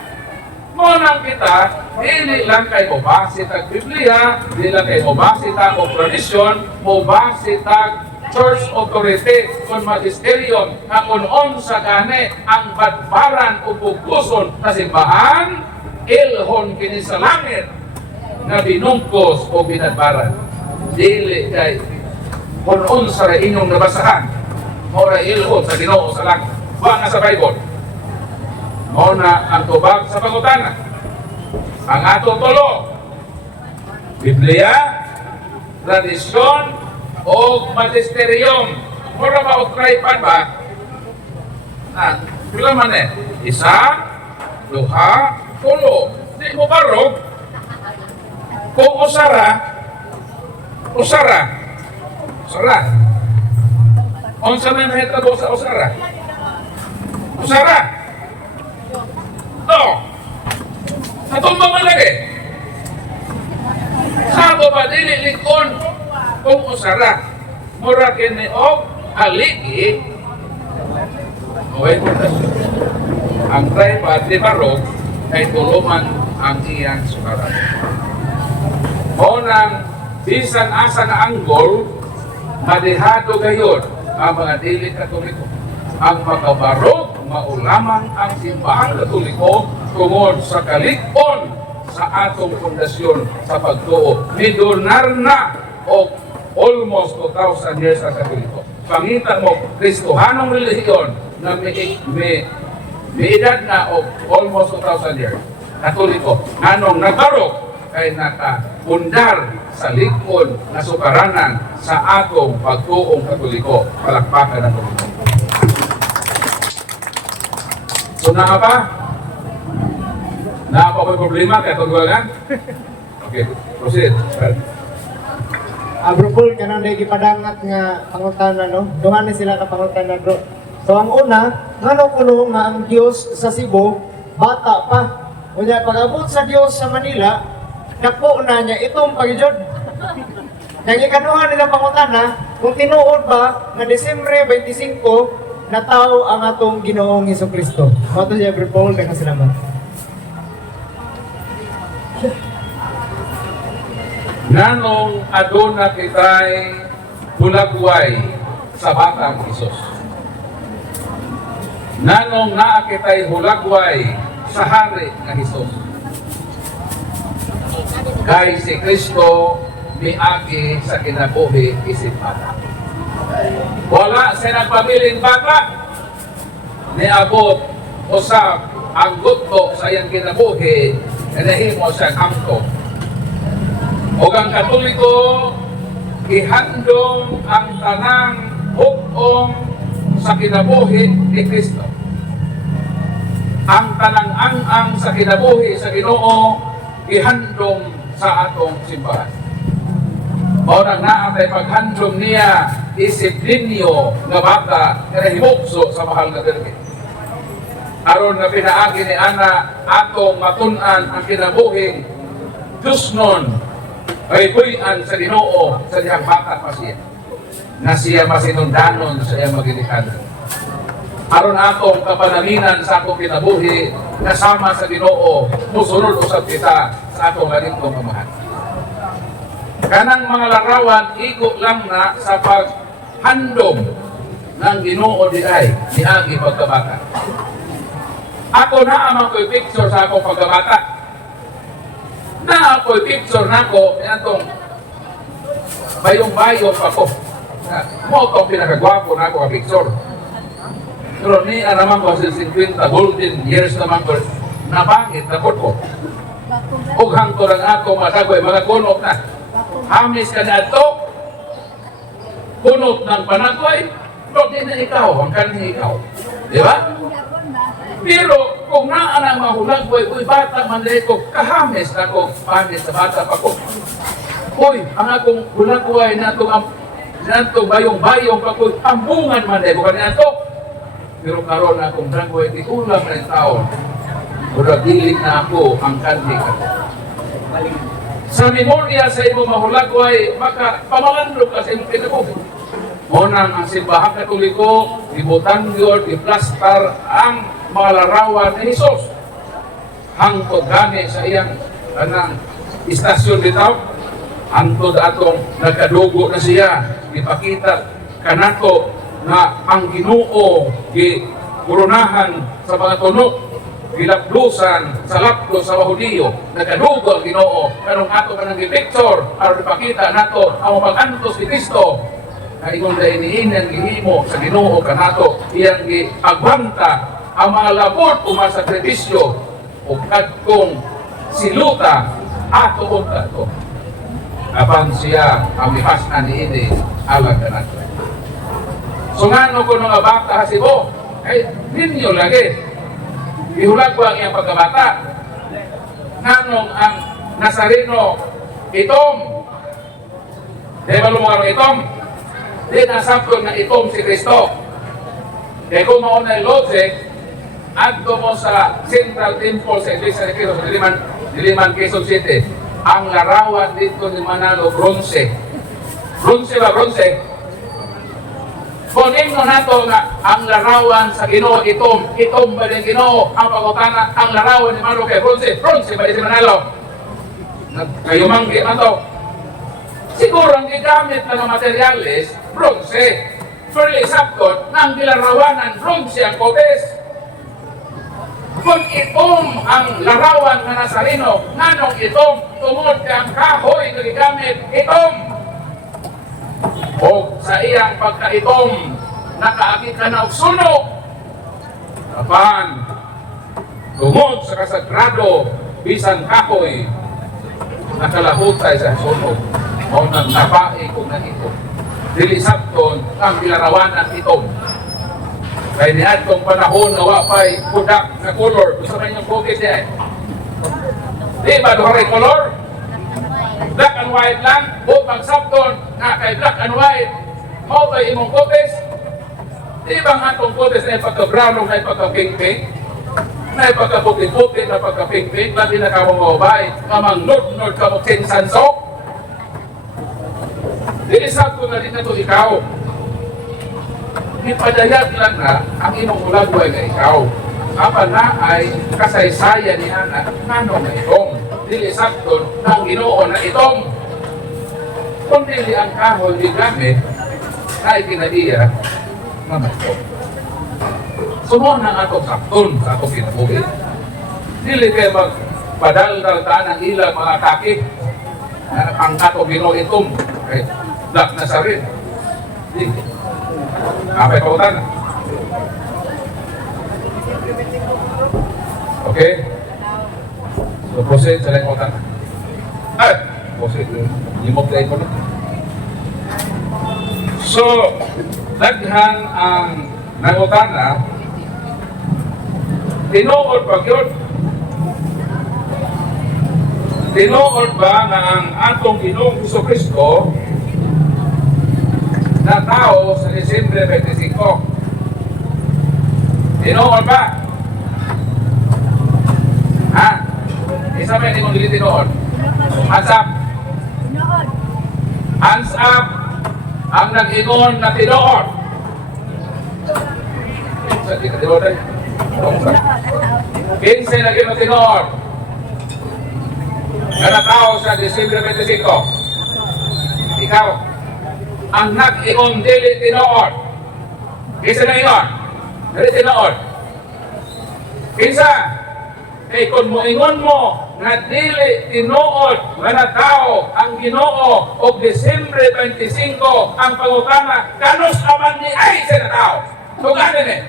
Monang kita, hindi lang kay mabasi tag Biblia, hindi lang kay mabasi tag o tradisyon, mabasi tag church authority kung magisterium na kung unsa gani ang badbaran o pupuson sa simbahan, ilhon kini sa langit na binungkos o binadbaran. Dili kay kung unsa ra inyong nabasahan, mora ilhon sa Ginoo sa langit. Wa nga sa Bible. Muna ang tubag sa pangutana. Ang atong tulo, Biblia, tradisyon, o magisterium. Mura ma-utraypan ba? Pila man eh? Isa, duha, tulo. Di mo barog. Kung usara, unsa man mahitabo sa usara? Usara. No. Sa tumba man lagi. Sa ba dili likon kung usara. Mura kini og haligi. Ang tripod di barog kay tuluman ang iyang sukaran. Unang bisan asa na anggol, madihado gayon ang mga dili katoliko. Ang makabarog, maulamang ang simbahan katoliko tungod sa kalikon sa atong pundasyon sa pagtuo. Midonar na o almost 2,000 years sa katoliko. Pangita mo, Kristohanong relihiyon na may may edad na o almost 2,000 years. Katoliko, nganong nagbarok kay nakapundar sa likod na sukaranan sa atong pagtuong Katoliko. Palakpakan na Katoliko. So na pa? Na pa may problema kaya tunggulan? Okay, proceed. Bro Paul, kanang day gipadangat nga pangutana, no? Duha na sila ka pangutana, bro. So ang una, ngano kuno nga ang Dios sa Cebu bata pa. Unya pag-abot sa Dios sa Manila, dako na niya itong pagjud. Nang ikaduha nila pangutana, kung tinuod ba nga Disyembre 25 nataw ang atong Ginoong Hesukristo. Mato siya, Bro Paul, kaya salamat. Nanong aduna kitay hulagway sa batang Isos. Nanong naa kitay hulagway sa hari nga Hesus. Kay si Kristo miagi sa kinabuhi isip bata. Wala siya nagpabiling bata. Niabot usab ang gusto sa iyang kinabuhi na nahimo siyang angkong. O ang Katoliko, ihandom ang tanang hukong sa kinabuhi ni Kristo. Ang tanang ang sa kinabuhi sa Ginoo, ihandom sa atong simbahan. O nang naatay paghandom niya, isip ninyo nga bata nga nahimukso sa mahal na Birhen. Aron na pinaagi ni Ana atong matun-an ang kinabuhing Diyos nun ay buyan sa Ginoo sa diyang bata pa siya na siya masinundanon sa iyang maginikanan. Aron atong kapanaminan sa atong kinabuhi kasama sa Ginoo musunod usab kita sa atong galingkong pamahan. Kanang mga larawan igo lang na sa paghandom ng Ginoo di ay niagi pagkabata. Ako na amang ko'y picture sa akong pagkabata. Na ako'y picture nako atong bayong-bayong pa ko. Mo itong pinakagwapo na ako ka picture. Pero ni naman ko sa 50 golden years naman ko nabangit na ko. Ughang to lang ako masagoy mga kunok na. Hamis ka na ito. Kunok ng panagoy. Pero di na ikaw, ang kanhi ikaw. Di ba? Pero kung naan ang mahulagway, uy, bata man dahil ko, kahamis na ko, pamis sa bata pa ko. Uy, ang akong hulagway na itong bayong-bayong pa ko, ambungan man dahil ko kanina ito. Pero karoon na akong hulagway, di ulam na yung taon. Hulagdilig na ako ang kanhi ka. Sa memorya sa imo mahulagway, maka pamalandro ka sa imo kinabuhi. Unang ang simbahan Katoliko, ibutang yun, i-plaster ang mga larawan ni Jesus. Hangtod gani sa iyang kanang istasyon dito, hangtod atong nagkadugo na siya, ipakita kanato na ang Ginoo gikurunahan sa mga tunok, gilaplusan sa laplos sa Hudiyo, nagkadugo ang Ginoo, kanong ato kanang picture, aron ipakita nato ang pag-antos ni Kristo, na ingon dahil niinan gihimo sa Ginoo kanato iyang giagbanta ang mga labot sa sakripisyo o kadtong siluta ato o kadto apan siya ang mihasnan niini alang kanato. So ngano ko nga bata hasibo ay ninyo lagi ihulag ko ang iyang pagkabata nganong ang Nazareno itom di ba lumakarong itom. Di nasabton na itom si Kristo. Kaya kung mauna yung logic, adto mo sa Central Temple sa Iglesia ni Cristo, sa Diliman, Quezon City, ang larawan dito ni Manalo, bronze. Bronze ba? Bronze? Kung ino nato nga ang larawan sa Ginoo, itom ba din Ginoo, ang pagutana, ang larawan ni Manalo kay bronze, bronze ba din si Manalo? Kayo manggi man to. Siguro ang gigamit na ng materialis, bronze. Pero isaptot, nang dilarawanan, bronze ang kobes. Kung itom ang larawan na Nazareno, nanong itom, tumod ang kahoy na gigamit, itom. O sa iyang pagkaitom, nakaagit ka na og sunog. Kapan, kasagrado bisan kahoy nakalahutay sa sunog o nang nabae kung na ito. Dili sabton ang ilarawanan itom. Kaya niadtong panahon na wapay pudak na color. Gusto man yung focus niya eh. Di ba duharay color? Black and white lang. O pag sabton na kay black and white, mao ba imong focus? Di ba nga itong focus na ipagka-brown o na ipagka-pink-pink? Na ipagka-puti-puti, na ipagka-pink-pink, na di na ka mamabay, kamang nod-nod ka magsinsansok? Di sabton na din na ito ikaw. Ipadayag lang na ang imong ulagway na ikaw. Apa na ay kasaysayan ni Ana, nanong na itong. Dili sakton ang Ginoo na itong. Kung dili ang kahoy di gamit, ay kinaiya, mamatong. Sumo na atong sakton sa atong kinabuhi. Dili kayo magpadaldal-taan ang ilang mga takip. Ang atong Ginoo itong. Ay, black na sa rin. Dili. Apa yung pautan? Okay? So, proceed sa lang pautan. Ay! Proceed. Limog na ito na. So, daghan ang nangutana, tinuod ba yun? Tinuod ba na ang atong Ginoong Jesucristo na tao sa Disyembre 25? Tinuod ba? Ha? Isa ba hindi mong dili tinuod? Hands up! Noon. Hands up! Ang nag-ingon na tinuod! Sa di ka tinuod ay? Kinse na gino tinuod? Na tao sa Disyembre 25? Ikaw? Ang nag-ingon dili tinuod. Kinsa na ingon? Dili tinuod. Kinsa? Kay kung moingon mo na dili tinuod nga na tao ang Ginoo og Disyembre 25 ang pangutana kanos aman ni ay sa tao. Tuganin eh.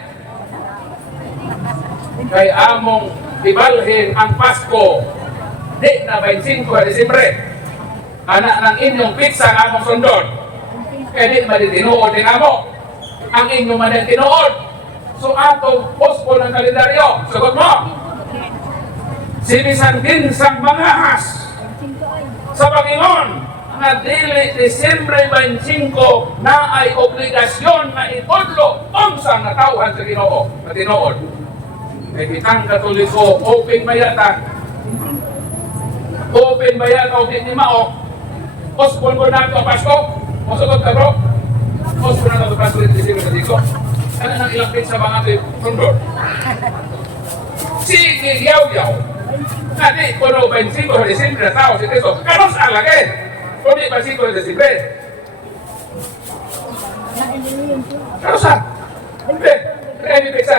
Kay among ibalhin ang Pasko di na 25 Disyembre. Anak ng inyong pizza ang among sundon. Kaya di maditinuod din amo. Ang inyong maditinuod. So atong posko ng kalendaryo. Sagot mo. Sinisan binsang mangahas sa Panginoon na dili Disyembre 25 na ay obligasyon na itudlo unsang natawhan sa Ginoo na tinuod. Kaya kitang Katoliko, open bayata. Open bayata o di ni Mao. Pospon ko na ito ang Pasko. Masagot ka bro? Pospon na ito ang Pasko dito Disyembre 25. Ano nang ilang pizza ba nga ito sundor? Sige, yaw-yaw. Nanti, kuno 25 de Disyembre na tao si Cristo, kanos ang lagi? Kung di 25 de Disyembre. Kanos ang? Hindi. Kaya di pizza.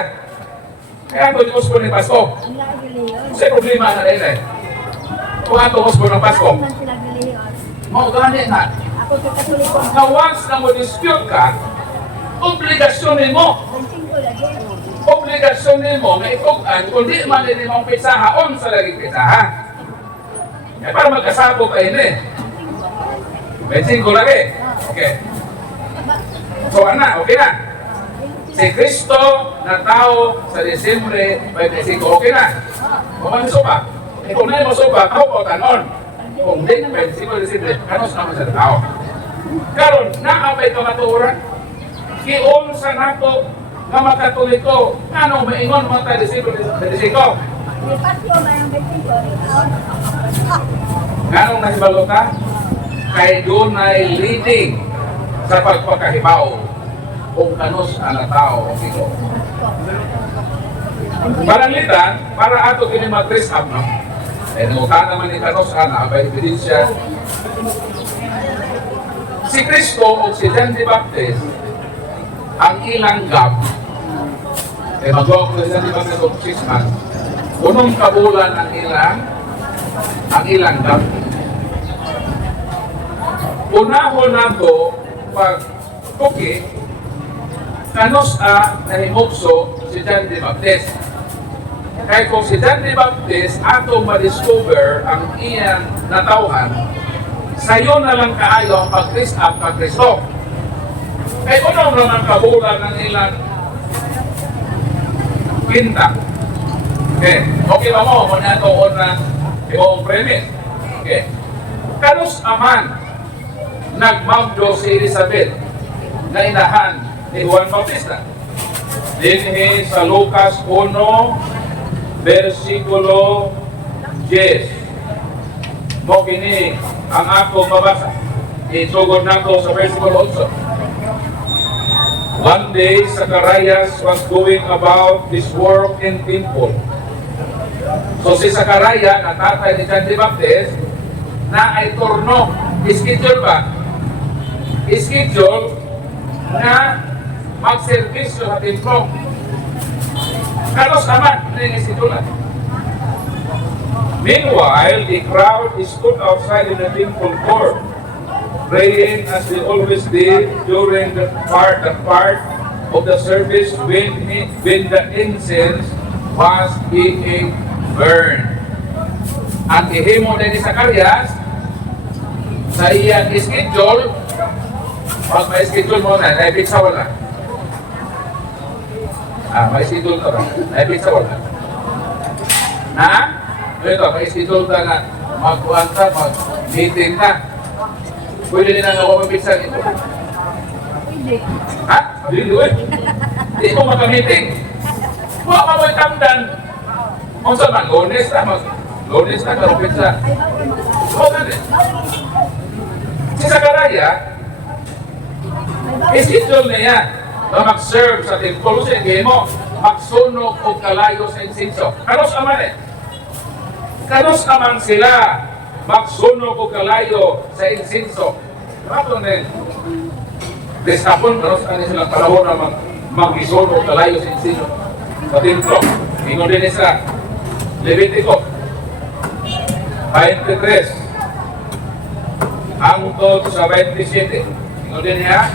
Kaya ito di pospon ng Pasko. Kasi problema na rin eh. Kung ito pospon ng Pasko. Mau gani na. Na once na mo dispute ka, obligasyon mo. Obligasyon mo na itugan kung di man din mong pisaha, sa laging pisaha. Eh, para magkasabog kayo na eh. 25 lagi. Okay. So, ana, okay na. Si Cristo na tao sa Disyembre 25, okay na. Kung ano supa? Eh, kung na mo supa, ako po tanon. Kung di 25 Disyembre, ano sa naman sa tao? Karon, naapay kamaturan. Kiyon sa nato nga makatoliko, ano maingon mga tayo Disyembre 25? Anong nasibalota? Kay doon ay leading sa pagpakahibaw kung kanos ang tao o ito. Paranglitan, para ato kini mag-trace up, no? Eh, nangutan naman ni kanos ana, abay ebidensya. Si Cristo o si John the Baptist, ang ilang gap, eh mag-walk na John the Baptist of 6 months, unong kabulan ang ilang gap. Unahon na ito, pag tuki, kanos nahimukso si John the Baptist. Kaya kung si John the Baptist atong ma-discover ang iyang natawhan, sayo na lang kaayo ang pag-raise up kag Kristo. Kaya unang naman kabulan ng ilang kinta. Okay ba mo? Muna itoon na iyong premise. Okay. Kanus aman nagmamdo si Elizabeth na inahan ni Juan Bautista. Dinhi sa Lucas 1, versikulo 10. Mo kini ang ako mabasa. Isugod nato sa versikulo 8. One day, Zacharias was going about his work in temple. So si Zacharias, na tatay ni John the Baptist, na ay turno, schedule ba? Schedule na mag-servisyo sa templo. Kalos naman, hindi schedule. Meanwhile, the crowd stood outside in the temple court, praying as they always did during the part of the service when the incense was being burned. Ang ihimo din ni Zacarias sa iyang schedule, pag may schedule mo na, naibig sa wala. May schedule ka ba? Naibig sa wala. Na? Ito, may schedule ka na magkuhan ka, mag-meeting ka. Pwede din ang ako mabigsan ito. Hindi. Ha? Hindi eh. Hindi mo maka-meeting. Huwag ka mo itamdan. Kung saan man, Lunes na karupitsa. Huwag ka din. Si Zacharias, schedule niya na mag-serve sa temple sa mo, magsunog o kalayo sa insinso. Kanos aman eh. Kanos aman sila magsunog o kalayo sa insinso. Bakit din? Deshapon, kanos aman silang panahon na mag-isunog o kalayo sa insinso sa templo. Ingon din isa, Levitico 23 hangtod sa 27. Ingon din niya,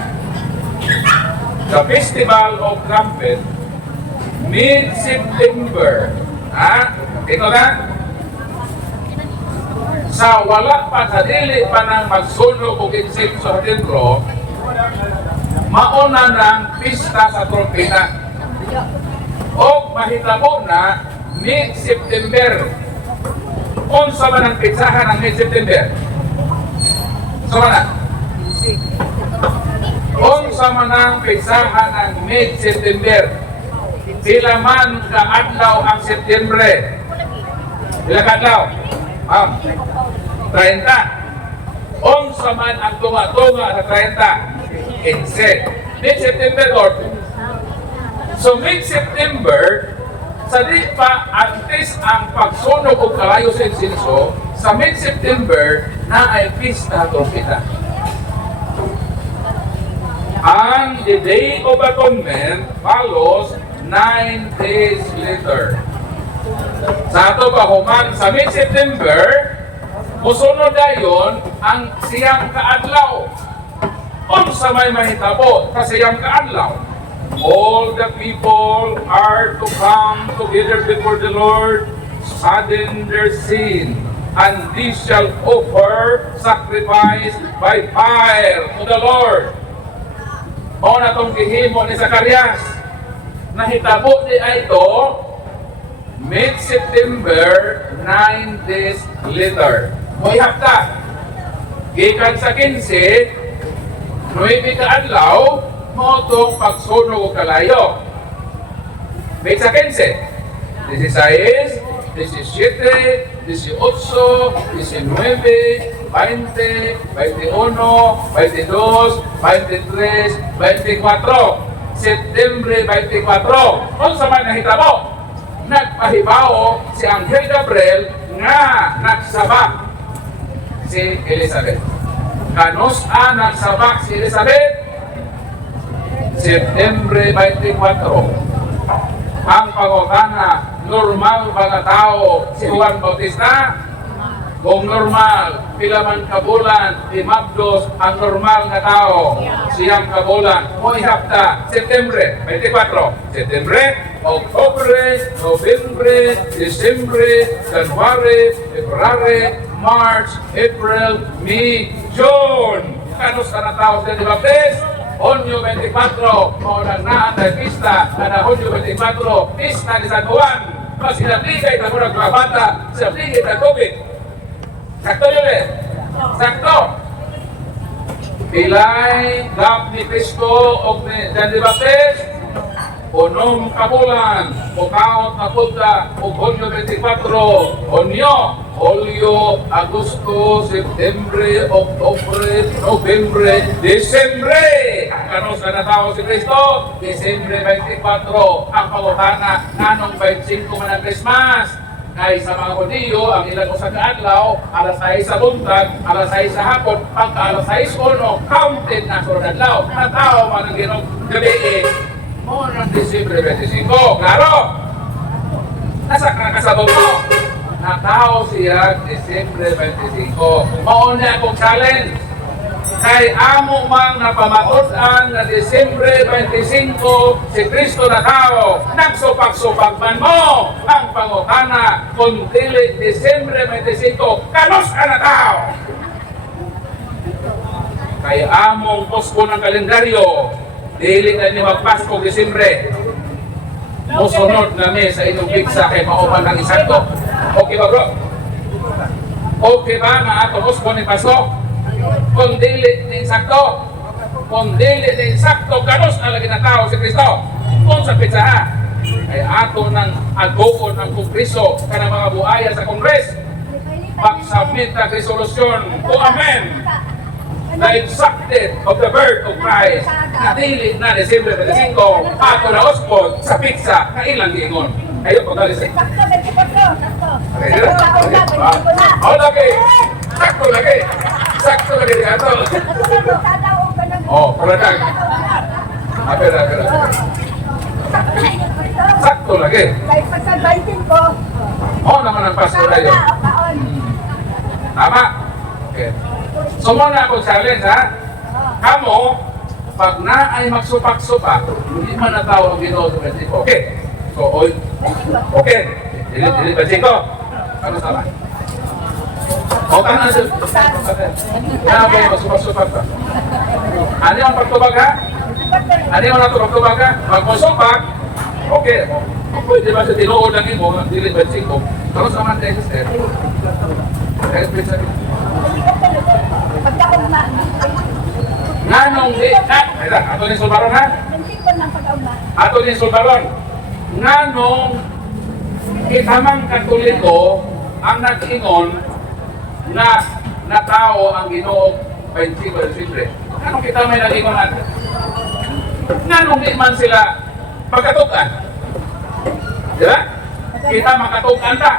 the Festival of Trumpet, mid-September. Ito na, sa wala pa, sa dili pa nang magsunog o insenso sa templo, mauna ng pista sa trompeta. O mahitabo na mid-September. Unsa man ang pitsahan ng mid-September? Sama na? Unsa man ang pitsahan ng mid-September? Pila man kaadlaw ang September? Pila kaadlaw? 30. Unsa man ang tunga-tunga sa 30? 15. Mid-September, Lord. So mid-September, sa di pa antes ang pagsunog o kalayo sa insinso, sa mid-September na ay pista trompeta. And the Day of Atonement follows 9 days later. Sa ato pahuman, sa mid-September, musunod dayon ang siyang kaadlaw. Unsa may mahitabo sa siyang kaadlaw? All the people are to come together before the Lord, sadden their sin, and they shall offer sacrifice by fire to the Lord. O na itong gihimo ni Zacarias, nahitabo di ito, mid-September, 9 days later. May hafta, gikan sa 15, 9 kaadlaw, motong pagsunog o kalayo. May sa 15, 16, 17, 18, 19, 20, 21, 22, 23, 24. September 24. Kung sa man nahitabo, nagpahibao si Anghel Gabriel nga nagsabak si Elizabeth. Kanos nagsabak si Elizabeth? September 24. Ang pangutana, normal ba nga tao si Juan Bautista? Kung normal, pila man kabulan, imabdos ang normal na tao, siyang kabulan. O ihapta, September 24. September Oktubre, Nobyembre, Disyembre, January, February, March, April, May, June. Kano sa natao sa Baptist? Hunyo 24, maunang na ang pista na Hunyo 24, pista ni San Juan. Mas sinapligay na murag mga bata, sinapligay na tubig. Sakto yun eh. Sakto. Pilay, gap ni Cristo o ni John the Baptist, unong kabulan, ukaot na punta, o Hunyo 24, Hunyo, Hulyo, Agosto, Septembre, Oktubre, Nobyembre, Disyembre. Kano sa natao si Cristo? Disyembre 24, ang pangutana, nanong 25 man ang Christmas. Kay sa mga Hudiyo, ang ilang usang kaadlaw, alas 6 sa buntag, alas 6 sa hapon, pagka alas 6 uno, counted na sa adlaw. Natao man ang ginong gabi mo ng Disyembre 25. Klaro? Nasa kakasabog mo. Natao siya Disyembre 25. Mauna akong challenge. Kay amo mang napamatud-an na Disyembre 25 si Kristo na tao, nagsupak-supak man mo ang pangutana kung dili Disyembre 25, kanos ka na tao? Kay among posko ng kalendaryo, dili na ni magpasko Disyembre. Musunod nami sa inyong bigsa kay mauman ng isakto. Okay ba bro? Okay ba na ato posko ni Pasko? Kung dili ni sakto, kung dili ni sakto, kanos na lagi na tao si Kristo? Kung sa pitsaha, ay ato ng agoon ng Kongreso ka ng mga buhaya sa Kongres, pag-submit na resolusyon to amend the exacted of the birth of Christ na dili na Disyembre 25, ato na ospod sa pitsa na ilang giingon. Kayo po dali sa sakto lagi. Sakto lagi di ato. Oh, paladag. Apera. Sakto lagi. Oh, naman ang paso na yun. Tama? Okay. So muna akong challenge ha. Kamo, pag na ay magsupak-supak, hindi man natawa ang Ginoo sa Mexico. Okay. So, okay. Dili Mexico. Ano sama? O ka na siya. Kaya ba yung masupak-supak ka? Ano yung pagtubag ha? Ano yung natubag-tubag ka? Magmusupak, okay. Pwede ba siya tinuod lang mo, dili ba siko? Pero sa man tayo sister. Kaya pwede Nanong di, ato ni Sulbaron ha? Ato ni Sulbaron. Nanong itamang Katoliko ang nag-ingon na tao ang Ginoo 25 Disyembre. Anong kita may nag-ingon natin? Nanong di man sila magkatukan? Diba? Kita makatukan ta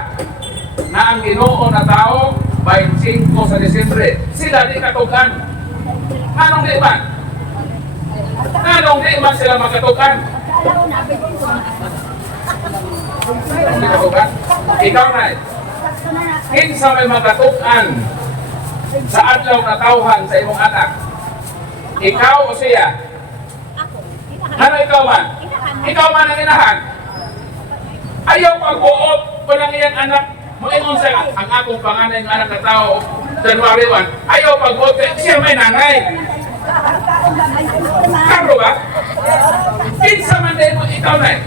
na ang Ginoo na tao 25 sa Disyembre. Sila di katukan. Anong di man? Anong di man sila magkatukan? Anong di katukan? Ikaw na eh. Kinsa may magkatukan sa adlaw na tawhan sa imong anak? Ikaw o siya? Ano ikaw man? Ikaw man ang inahan? Ayaw pagbuot ko lang iyang anak mo ingon sa ang akong panganay ng anak na tao January 1. Ayaw pagbuot ko siya may nanay. Karo ba? Kinsa man din mo ikaw na eh.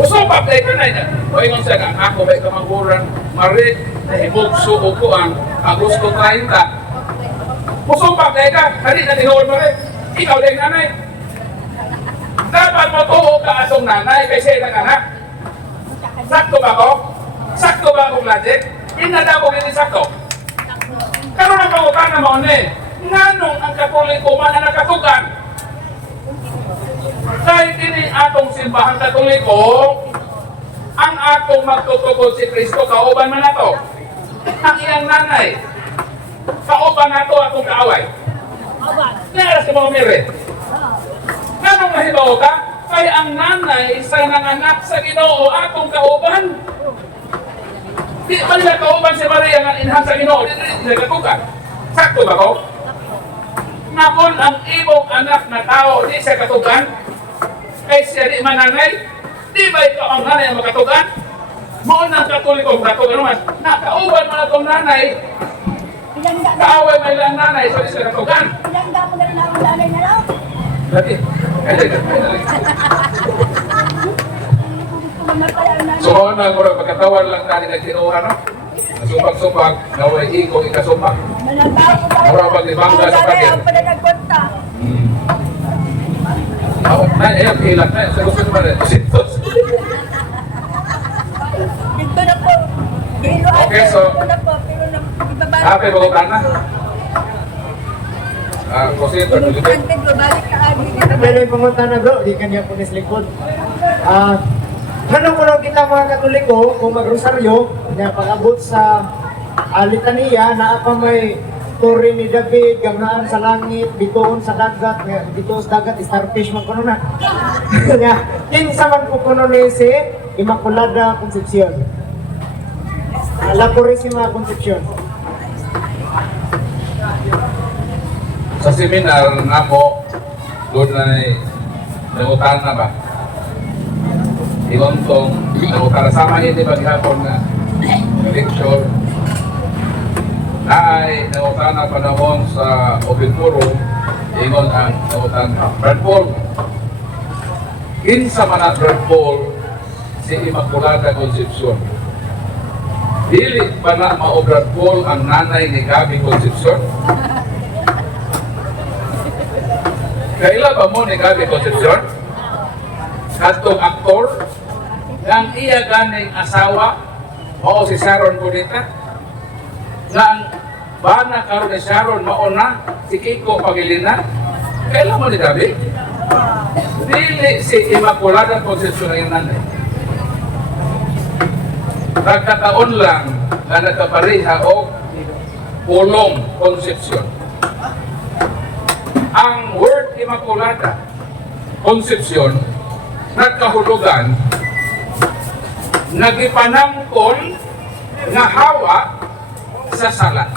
Usupak tayo ka na eh. O ingon sa ang ako ba'y kamangguran marit na hibugso o kuang Agosto 30. Usupak tayo ka. Hari na tinuod marit. Ikaw din nanay. Dapat matuo ka atong nanay kasi ng anak. Sakto ba ko? Sakto ba akong logic? Inada ko hindi sakto. Karoon ang pangutan na mo nganong ang Katoliko man ang nakatukan. Kahit ini atong simbahan Katoliko, ang atong magtutugod si Kristo, kauban man nato. Ang iyang nanay, kauban nato atong kaaway. Nara si mga mire. Nganong mahibaw ka? Kaya ang nanay sa nanganak sa Ginoo atong kauban. Di ba nila kauban si Maria nga inhang sa Ginoo? Di nila katukan. Sakto ba ko? Ngapon ang ibong anak na tao, di siya katukan. Kay siya di mananay, di ba ikaw ang nanay ang makatugan? Mo nang Katolikong katugan naman, nakauban mo na itong nanay, kaaway may lang nanay, so di sila katugan. Lagi, so na ko pagkatawan lang tani na kinuha, no? Sumpag-sumpag, naway iko, ikasumpag. Mura paglibangga sa kanya. Ayun, hilang na. Sa gusto naman rin. Okay, so, happy bagutan na. Kusito, tulipin. Pero yung pumunta na bro, di kanya punis likod. Tanong ko lang kita mga Katoliko, kung magrosaryo, na pag-abot sa litania, na apa may turi ni David, ganghaan sa langit, bituon sa dagat, bituon sa dagat, starfish man kuno na. Kinsa man ko kuno ni si Immaculada Concepcion. La Purísima Concepcion. Sa seminar na mo, doon na nangutan na ba? Ilontong, nangutan na sama hindi maghapon na lecture. Ay, nangutan na panahon sa open forum, ingon ang nangutan na Brad Paul. Kinsa man ang Brad Paul, si Immaculada Concepcion. Dili pa na mao Brad Paul ang nanay ni Gabby Concepcion? Kaila ba mo ni Gabby Concepcion? Katong aktor, ang iya ganing asawa, mao si Sharon Cuneta, nga ang bana karon ni Sharon mao na si Kiko Pangilinan. Kaila mo ni Gabby? Dili si Immaculada Concepcion ang nanay. Nagkataon lang na nagkapareha o Pulong Concepcion. Ang word Immaculada Concepcion nagkahulugan nagipanangkon nga hawa sa sala.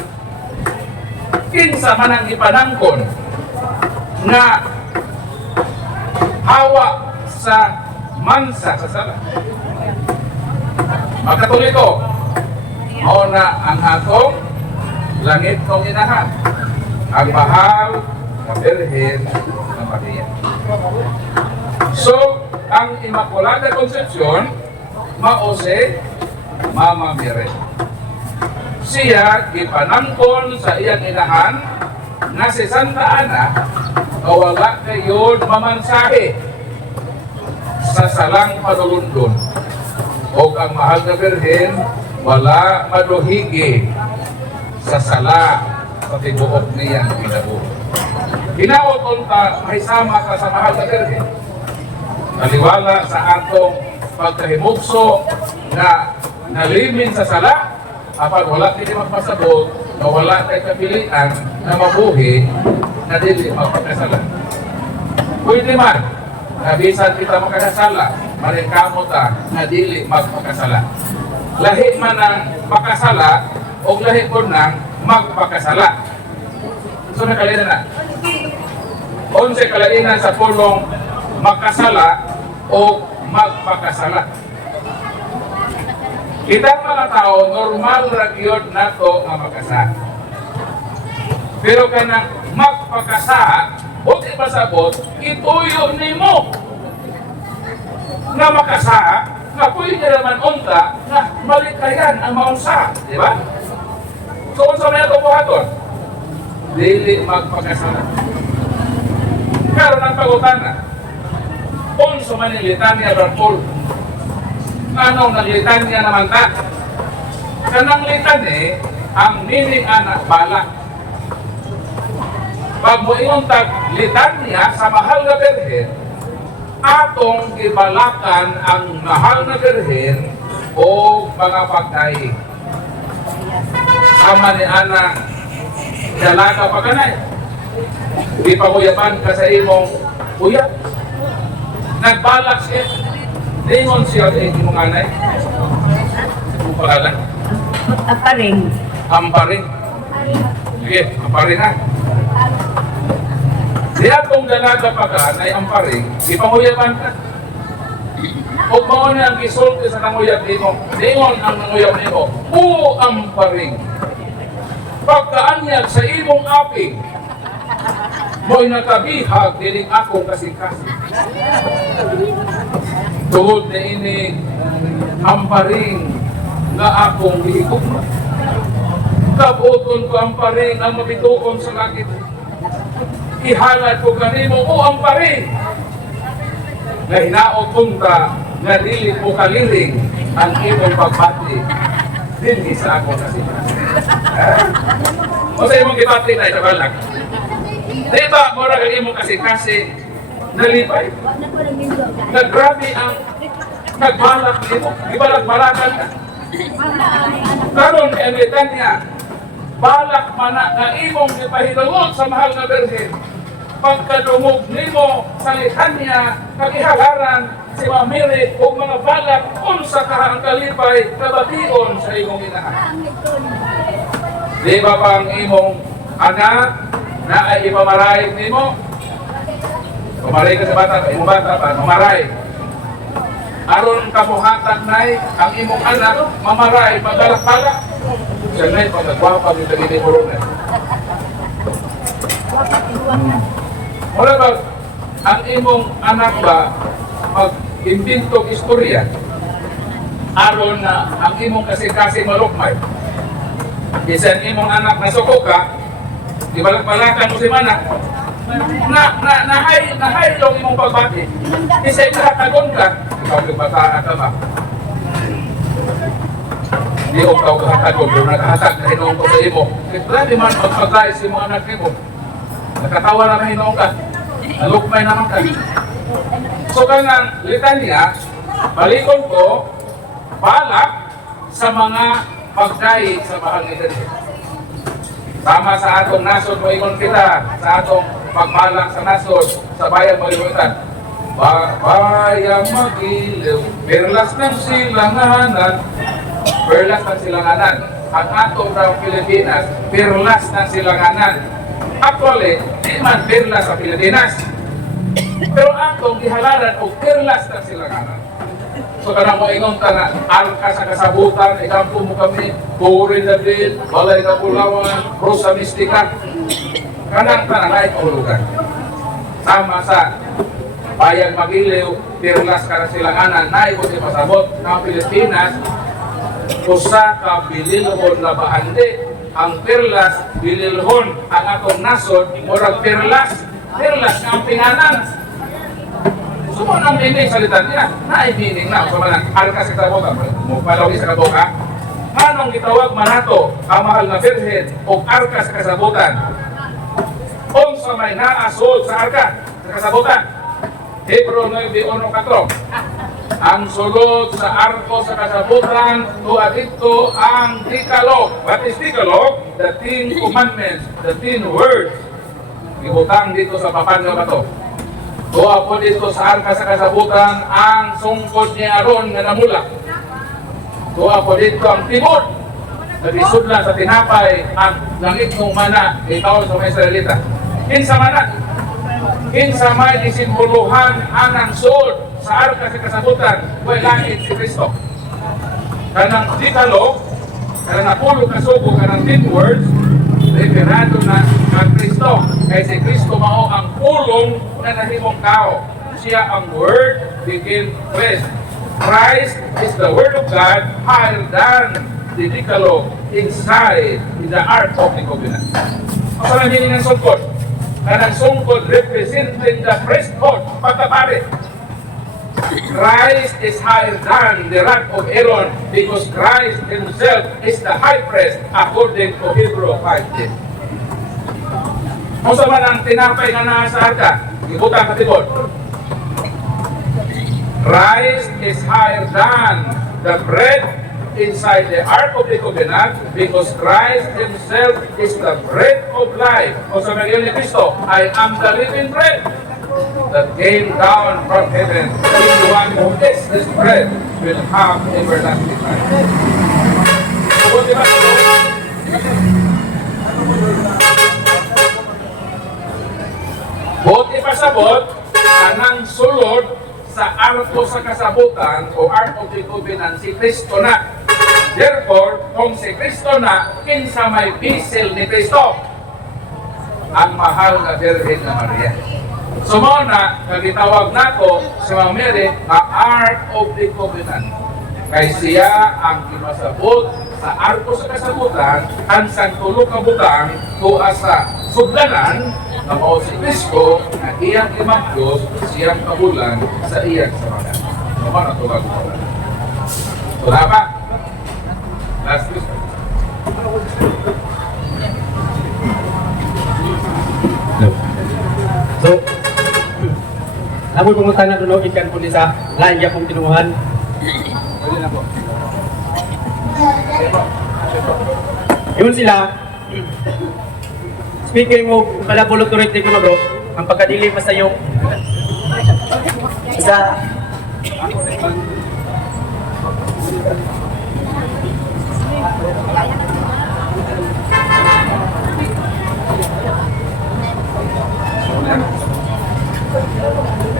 Kinsa man ang ipanangkon nga hawa sa mansa sa sala. Mga Katoliko, mao na ang atong langit kong inahan, ang mahal na Birhen na Maria. So, ang Immaculada Concepcion, mao si Mama Mire. Siya gipanangkon sa iyang inahan na si Santa Ana wala kayon mamansahe sa salang panulundon. O ang mahal na Birhen wala maduhigi sa sala sa tibuok niyang kinabuhi. Hinaot unta may sama ka sa mahal na Birhen. Naliwala sa atong pagkahimugso na nalimin sa sala, apan wala kini magpasabot na wala kay kapilian na mabuhi na dili magpakasala. Pwede man, nabisan kita makasala, marekamo ta na dili magpakasala. Lahi man ang pakasala o lahi po nang magpakasala. So nakalina na. 11 kalainan sa pulong makasala o magpakasala. Kitang mga tao, normal ra gyud nato nga makasa. Pero kanang magpakasa, o di pasabot, ituyo nimo nga makasa, nga pwede naman unta, nga malikayan ang maunsa, di ba? So, unsa na ito buhaton? Dili magpakasala. Karon ang pagutana, unsa man yung litanya Brad Paul? Anong naglitanya naman ta? Kanang litanya, ang meaning anak bala. Pag mo iyong litanya sa mahal na Birhen, atong ibalakan ang mahal na Birhen o mga pagkain. Ama ni Ana, dalaga pa kanay. Di pa kuyapan ka sa imong kuya. Nagbalak siya. Dingon siya sa imong anay. Ang pangalan? Aparing. Amparing. Sige, amparing ha. Si Di atong dalaga pa ka na amparing, ipanguyaban ka. Huwag mo na ang isulti sa nanguyab nimo. Dingon ang nanguyab nimo. O amparing. Pagkaanyag sa imong aping, mo'y nakabihag dining akong kasing-kasing. Tungod na ini amparing na akong hihigugma. Kabuton ko amparing ang mabituon sa langit. Ihalad ko kanimo o amparing na hinaot punta na dili mo kaliling ang imong pagbati din sa akong kasing-kasing. O sa imong gibati na itabalag. Di ba, mura kang imong kasing-kasing nalipay? Naggrabe ang nagbalak nimo, ibalag-balagan ka. Karon emitan niya, balak mana na imong ipahinungod sa mahal na Birhen. Pagkadungog nimo sa litanya, kagihagaran si Mamirit o mga balak unsa ka ang kalipay kabation sa imong inahan. Di ba pang imong anak na ay ipamaray nimo? Pamaray ka sa bata, imong bata pa, mamaray. Aron kabuhatan nay ang imong anak, mamaray, magalak-balak. Siya na'y pagkagwapa ng tagili mo rin. Wala ba, ang imong anak ba, mag-inventong istorya, aron na ang imong kasi-kasi malukmay. Isa ang imong anak na suko ka, ibalak-balakan mo si Mana, nahay yung imong pagbati. Isa yung nakatagon ka, ikaw nagbataan ka ba? Hindi ko ikaw kakatagon, yung nakahatag na hinoong ko sa imo. Grabe man magpaglayas yung mga anak mo. Nakatawa na hinoong ka, nalukmay naman ka. So kanang litanya, balikon ko, balak sa mga pagdai sa mahal ni Diyos. Tama sa atong nasod mo ingon kita, sa atong pagbalak sa nasod, sa bayan mag-iwitan. Bayang mag-iliw, perlas ng silanganan, perlas ng silanganan. Ang ato daw Pilipinas, perlas ng silanganan. Actually, di man perlas sa Pilipinas. Pero atong gihalaran o perlas ng silanganan. So kanang mo ingon ka na, arka sa kasabutan, ikampo mo kami, Puri David, Balay Kapulawan, Rosa Mistika. Kanang tanang ay kahulugan. Sama sa Bayang Magiliw, perlas ka na silanganan, na ikot ipasabot ng Pilipinas, usa ka bililhon na baandi, ang perlas, bililhon, ang atong nasod, murag perlas ng pinganan. Sumo nang meaning salita niya, na-meaning na, so manang arka sa kasabutan, mupalaw sa kabuka, anong gitawag manato, ang mahal na Birhen, o arka sa kasabutan? Kung sa may naasod sa arka, sa kasabutan, Hebrew 9:1-4. Ang sulod sa arko sa kasabutan, tuwa dito ang Decalogue. What is Decalogue? The 10 Commandments, the 10 words. Ibutang dito sa papan nga bato. Tuwa po dito sa arka sa kasabutan, ang sungkod ni Aaron nga namula. Tuwa po dito ang timod. Nagisudla sa tinapay ang langit ng mana, itaw sa mga Israelita. Kinsa manan? Kinsa may disimboluhan anang suod sa arka sa kasabutan, way langit si Kristo. Kanang Decalogue, kanang napulo kasugo, kanang 10 words, referado na ang Kristo. Kaya si Kristo mao ang pulong na nahimong tao. Siya ang Word became flesh. Christ is the Word of God higher than the Decalogue inside in the Ark of the Covenant. Ang parang hindi ng sungkod. Kanang sungkod representing the priesthood, pagkabari. Christ is higher than the rod of Aaron because Christ himself is the high priest according to Hebrew 5:10. Kung sa man ang tinapay na nasa arka, ibutang katibod. Christ is higher than the bread inside the Ark of the Covenant because Christ himself is the bread of life. Kung sa mga ni Kristo, I am the living bread that came down from heaven. Anyone who eats this bread will have everlasting life. So, di ba ito? ipasabot anang sulod sa arko sa kasabutan o art of the covenant si Kristo na. Therefore, kung si Kristo na, kinsa may bisel ni Kristo, ang mahal na Virgin na Maria. So mo na, nagitawag nato si Ma'am Mary, a art of the covenant. Kay siya ang imasabot sa arko sa kasabutan, ang santulo kabutang, tuwa sa sugdanan, na mao si Kristo, na iyang imagyos, siyang kabulan sa iyang samanan. Ano na ito kagulan? Wala ba? Last question. So, namoy pumunta na doon ikan po sa lain niya pong tinuhan. Pwede na po. Yun sila. Speaking of Malabol Authority ko na bro, ang pagkadili pa sa iyo sa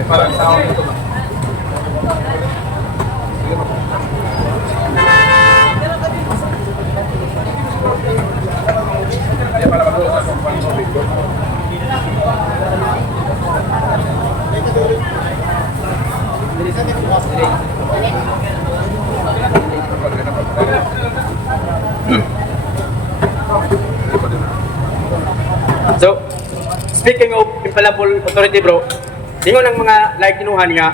Parang tao ito. So, speaking of Impalabol Authority bro, ingon ang mga like kinuhan nga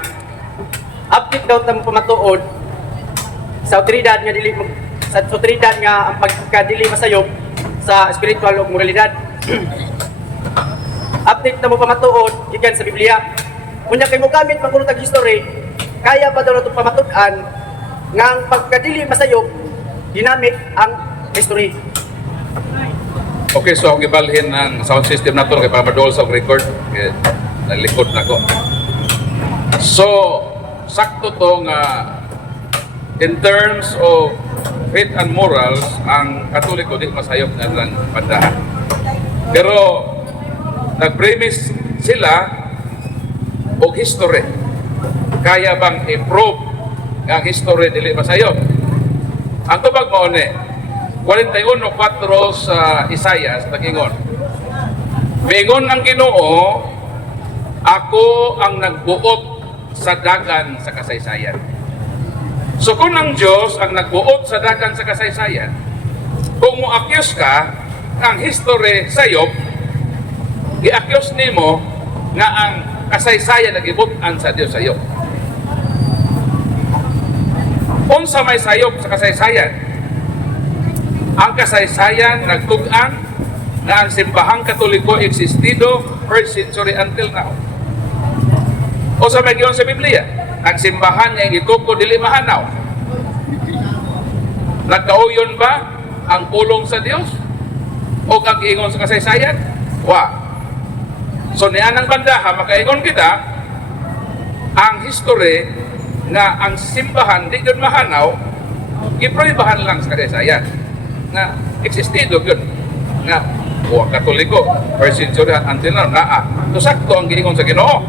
update daw tamo pamatuod sa otoridad nga dili sa otoridad nga ang pagkadili masayop sa spiritual ug moralidad. Update na mo pamatuod gikan sa Biblia. Kunya kay mo gamit pangkulong tag history, kaya ba daw nato pamatud-an nga ang pagkadili masayop ginamit ang history. Okay, so akong ibalhin ng sound system na ito kay Papadol sa record. Okay, nalikod na ko. So, sakto to nga in terms of faith and morals, ang Katoliko di masayop na lang pandahan. Pero, nag-premise sila og history. Kaya bang i-prove nga ang history dili masayop? Ang tubag mo ni 41:4 sa Isaias nag-ingon. Mingon ang Ginoo, ako ang nagbuot sa dagan sa kasaysayan. So kung ang Diyos ang nagbuot sa dagan sa kasaysayan, kung mo-accuse ka ang history sayop, i-accuse nimo nga ang kasaysayan nagibutan sa Dios sayop. Unsa may sayop sa kasaysayan? Ang kasaysayan nagtug-an na ang simbahang Katoliko existido first century until now. O sa magyon sa Biblia, ang simbahan nga gituko dili mahanaw. Nagkauyon ba ang pulong sa Dios o ang giingon sa kasaysayan? Wa. So niyan ang bandaha makaingon kita ang history nga ang simbahan di gyud mahanaw, giproybahan lang sa kasaysayan nga existido yun nga o Katoliko first century until now naa so sakto ang giingon sa Ginoo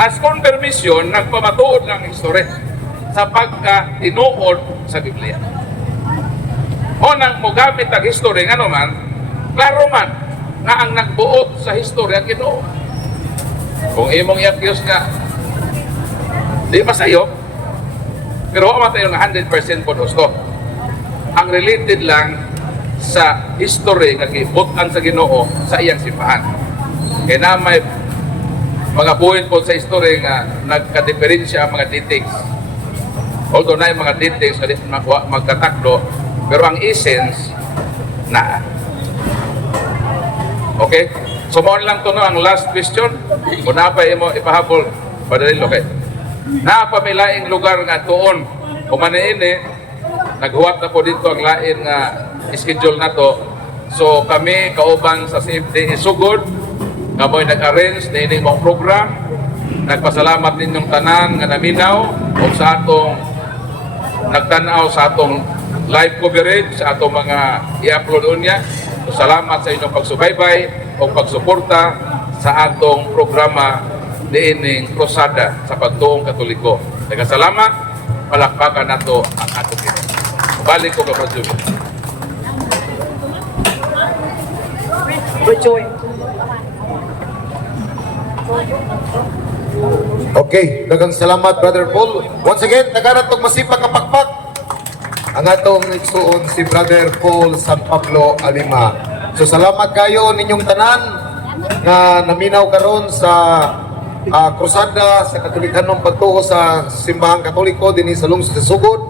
as confirmation nagpamatuod ng history sa pagka-tinuod sa Biblia o nang mogamit ang history nga naman klaro man nga ang nagbuot sa history ang Ginoo. Kung imong i-accuse nga di masayop pero wa matayo nga 100% po gusto ang related lang sa history nga gibutan sa Ginoo sa iyang simbahan. Kaya na may mga point po sa history nga nagka-diferensya ang mga details. Although na yung mga details magkatakdo, pero ang essence na. Okay? So mo lang to no ang last question. Kung napay mo ipahabol padalil okay. Napamilaing lugar nga tuon kumaniini naghuwat na po dito ang lain nga schedule na to. So kami kauban sa CFD isugod nga mo'y nag-arrange na ining mong program. Nagpasalamat ninyong tanan nga naminaw o sa atong nagtanaw sa atong live coverage sa atong mga i-upload unya. So salamat sa inyong pagsubaybay o pagsuporta sa atong programa diining krusada sa pagtuong Katoliko. Nagkasalamat, palakpakan nato ang atong Ginoo. Balik ko ka Brother Joel. Okay, daghang salamat Brother Paul. Once again, nagaratog masipag ka pakpak ang atong igsuon si Brother Paul San Pablo Alima. So salamat kayo ninyong tanan na naminaw karon sa krusada sa Katolikanong pagtuo sa simbahang Katoliko dinhi sa lungsod sa Sugod.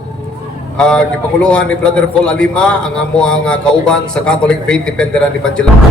Gipanguluhan ni Brother Paul Alima ang amo ang kauban sa Catholic Faith Independent Evangelical.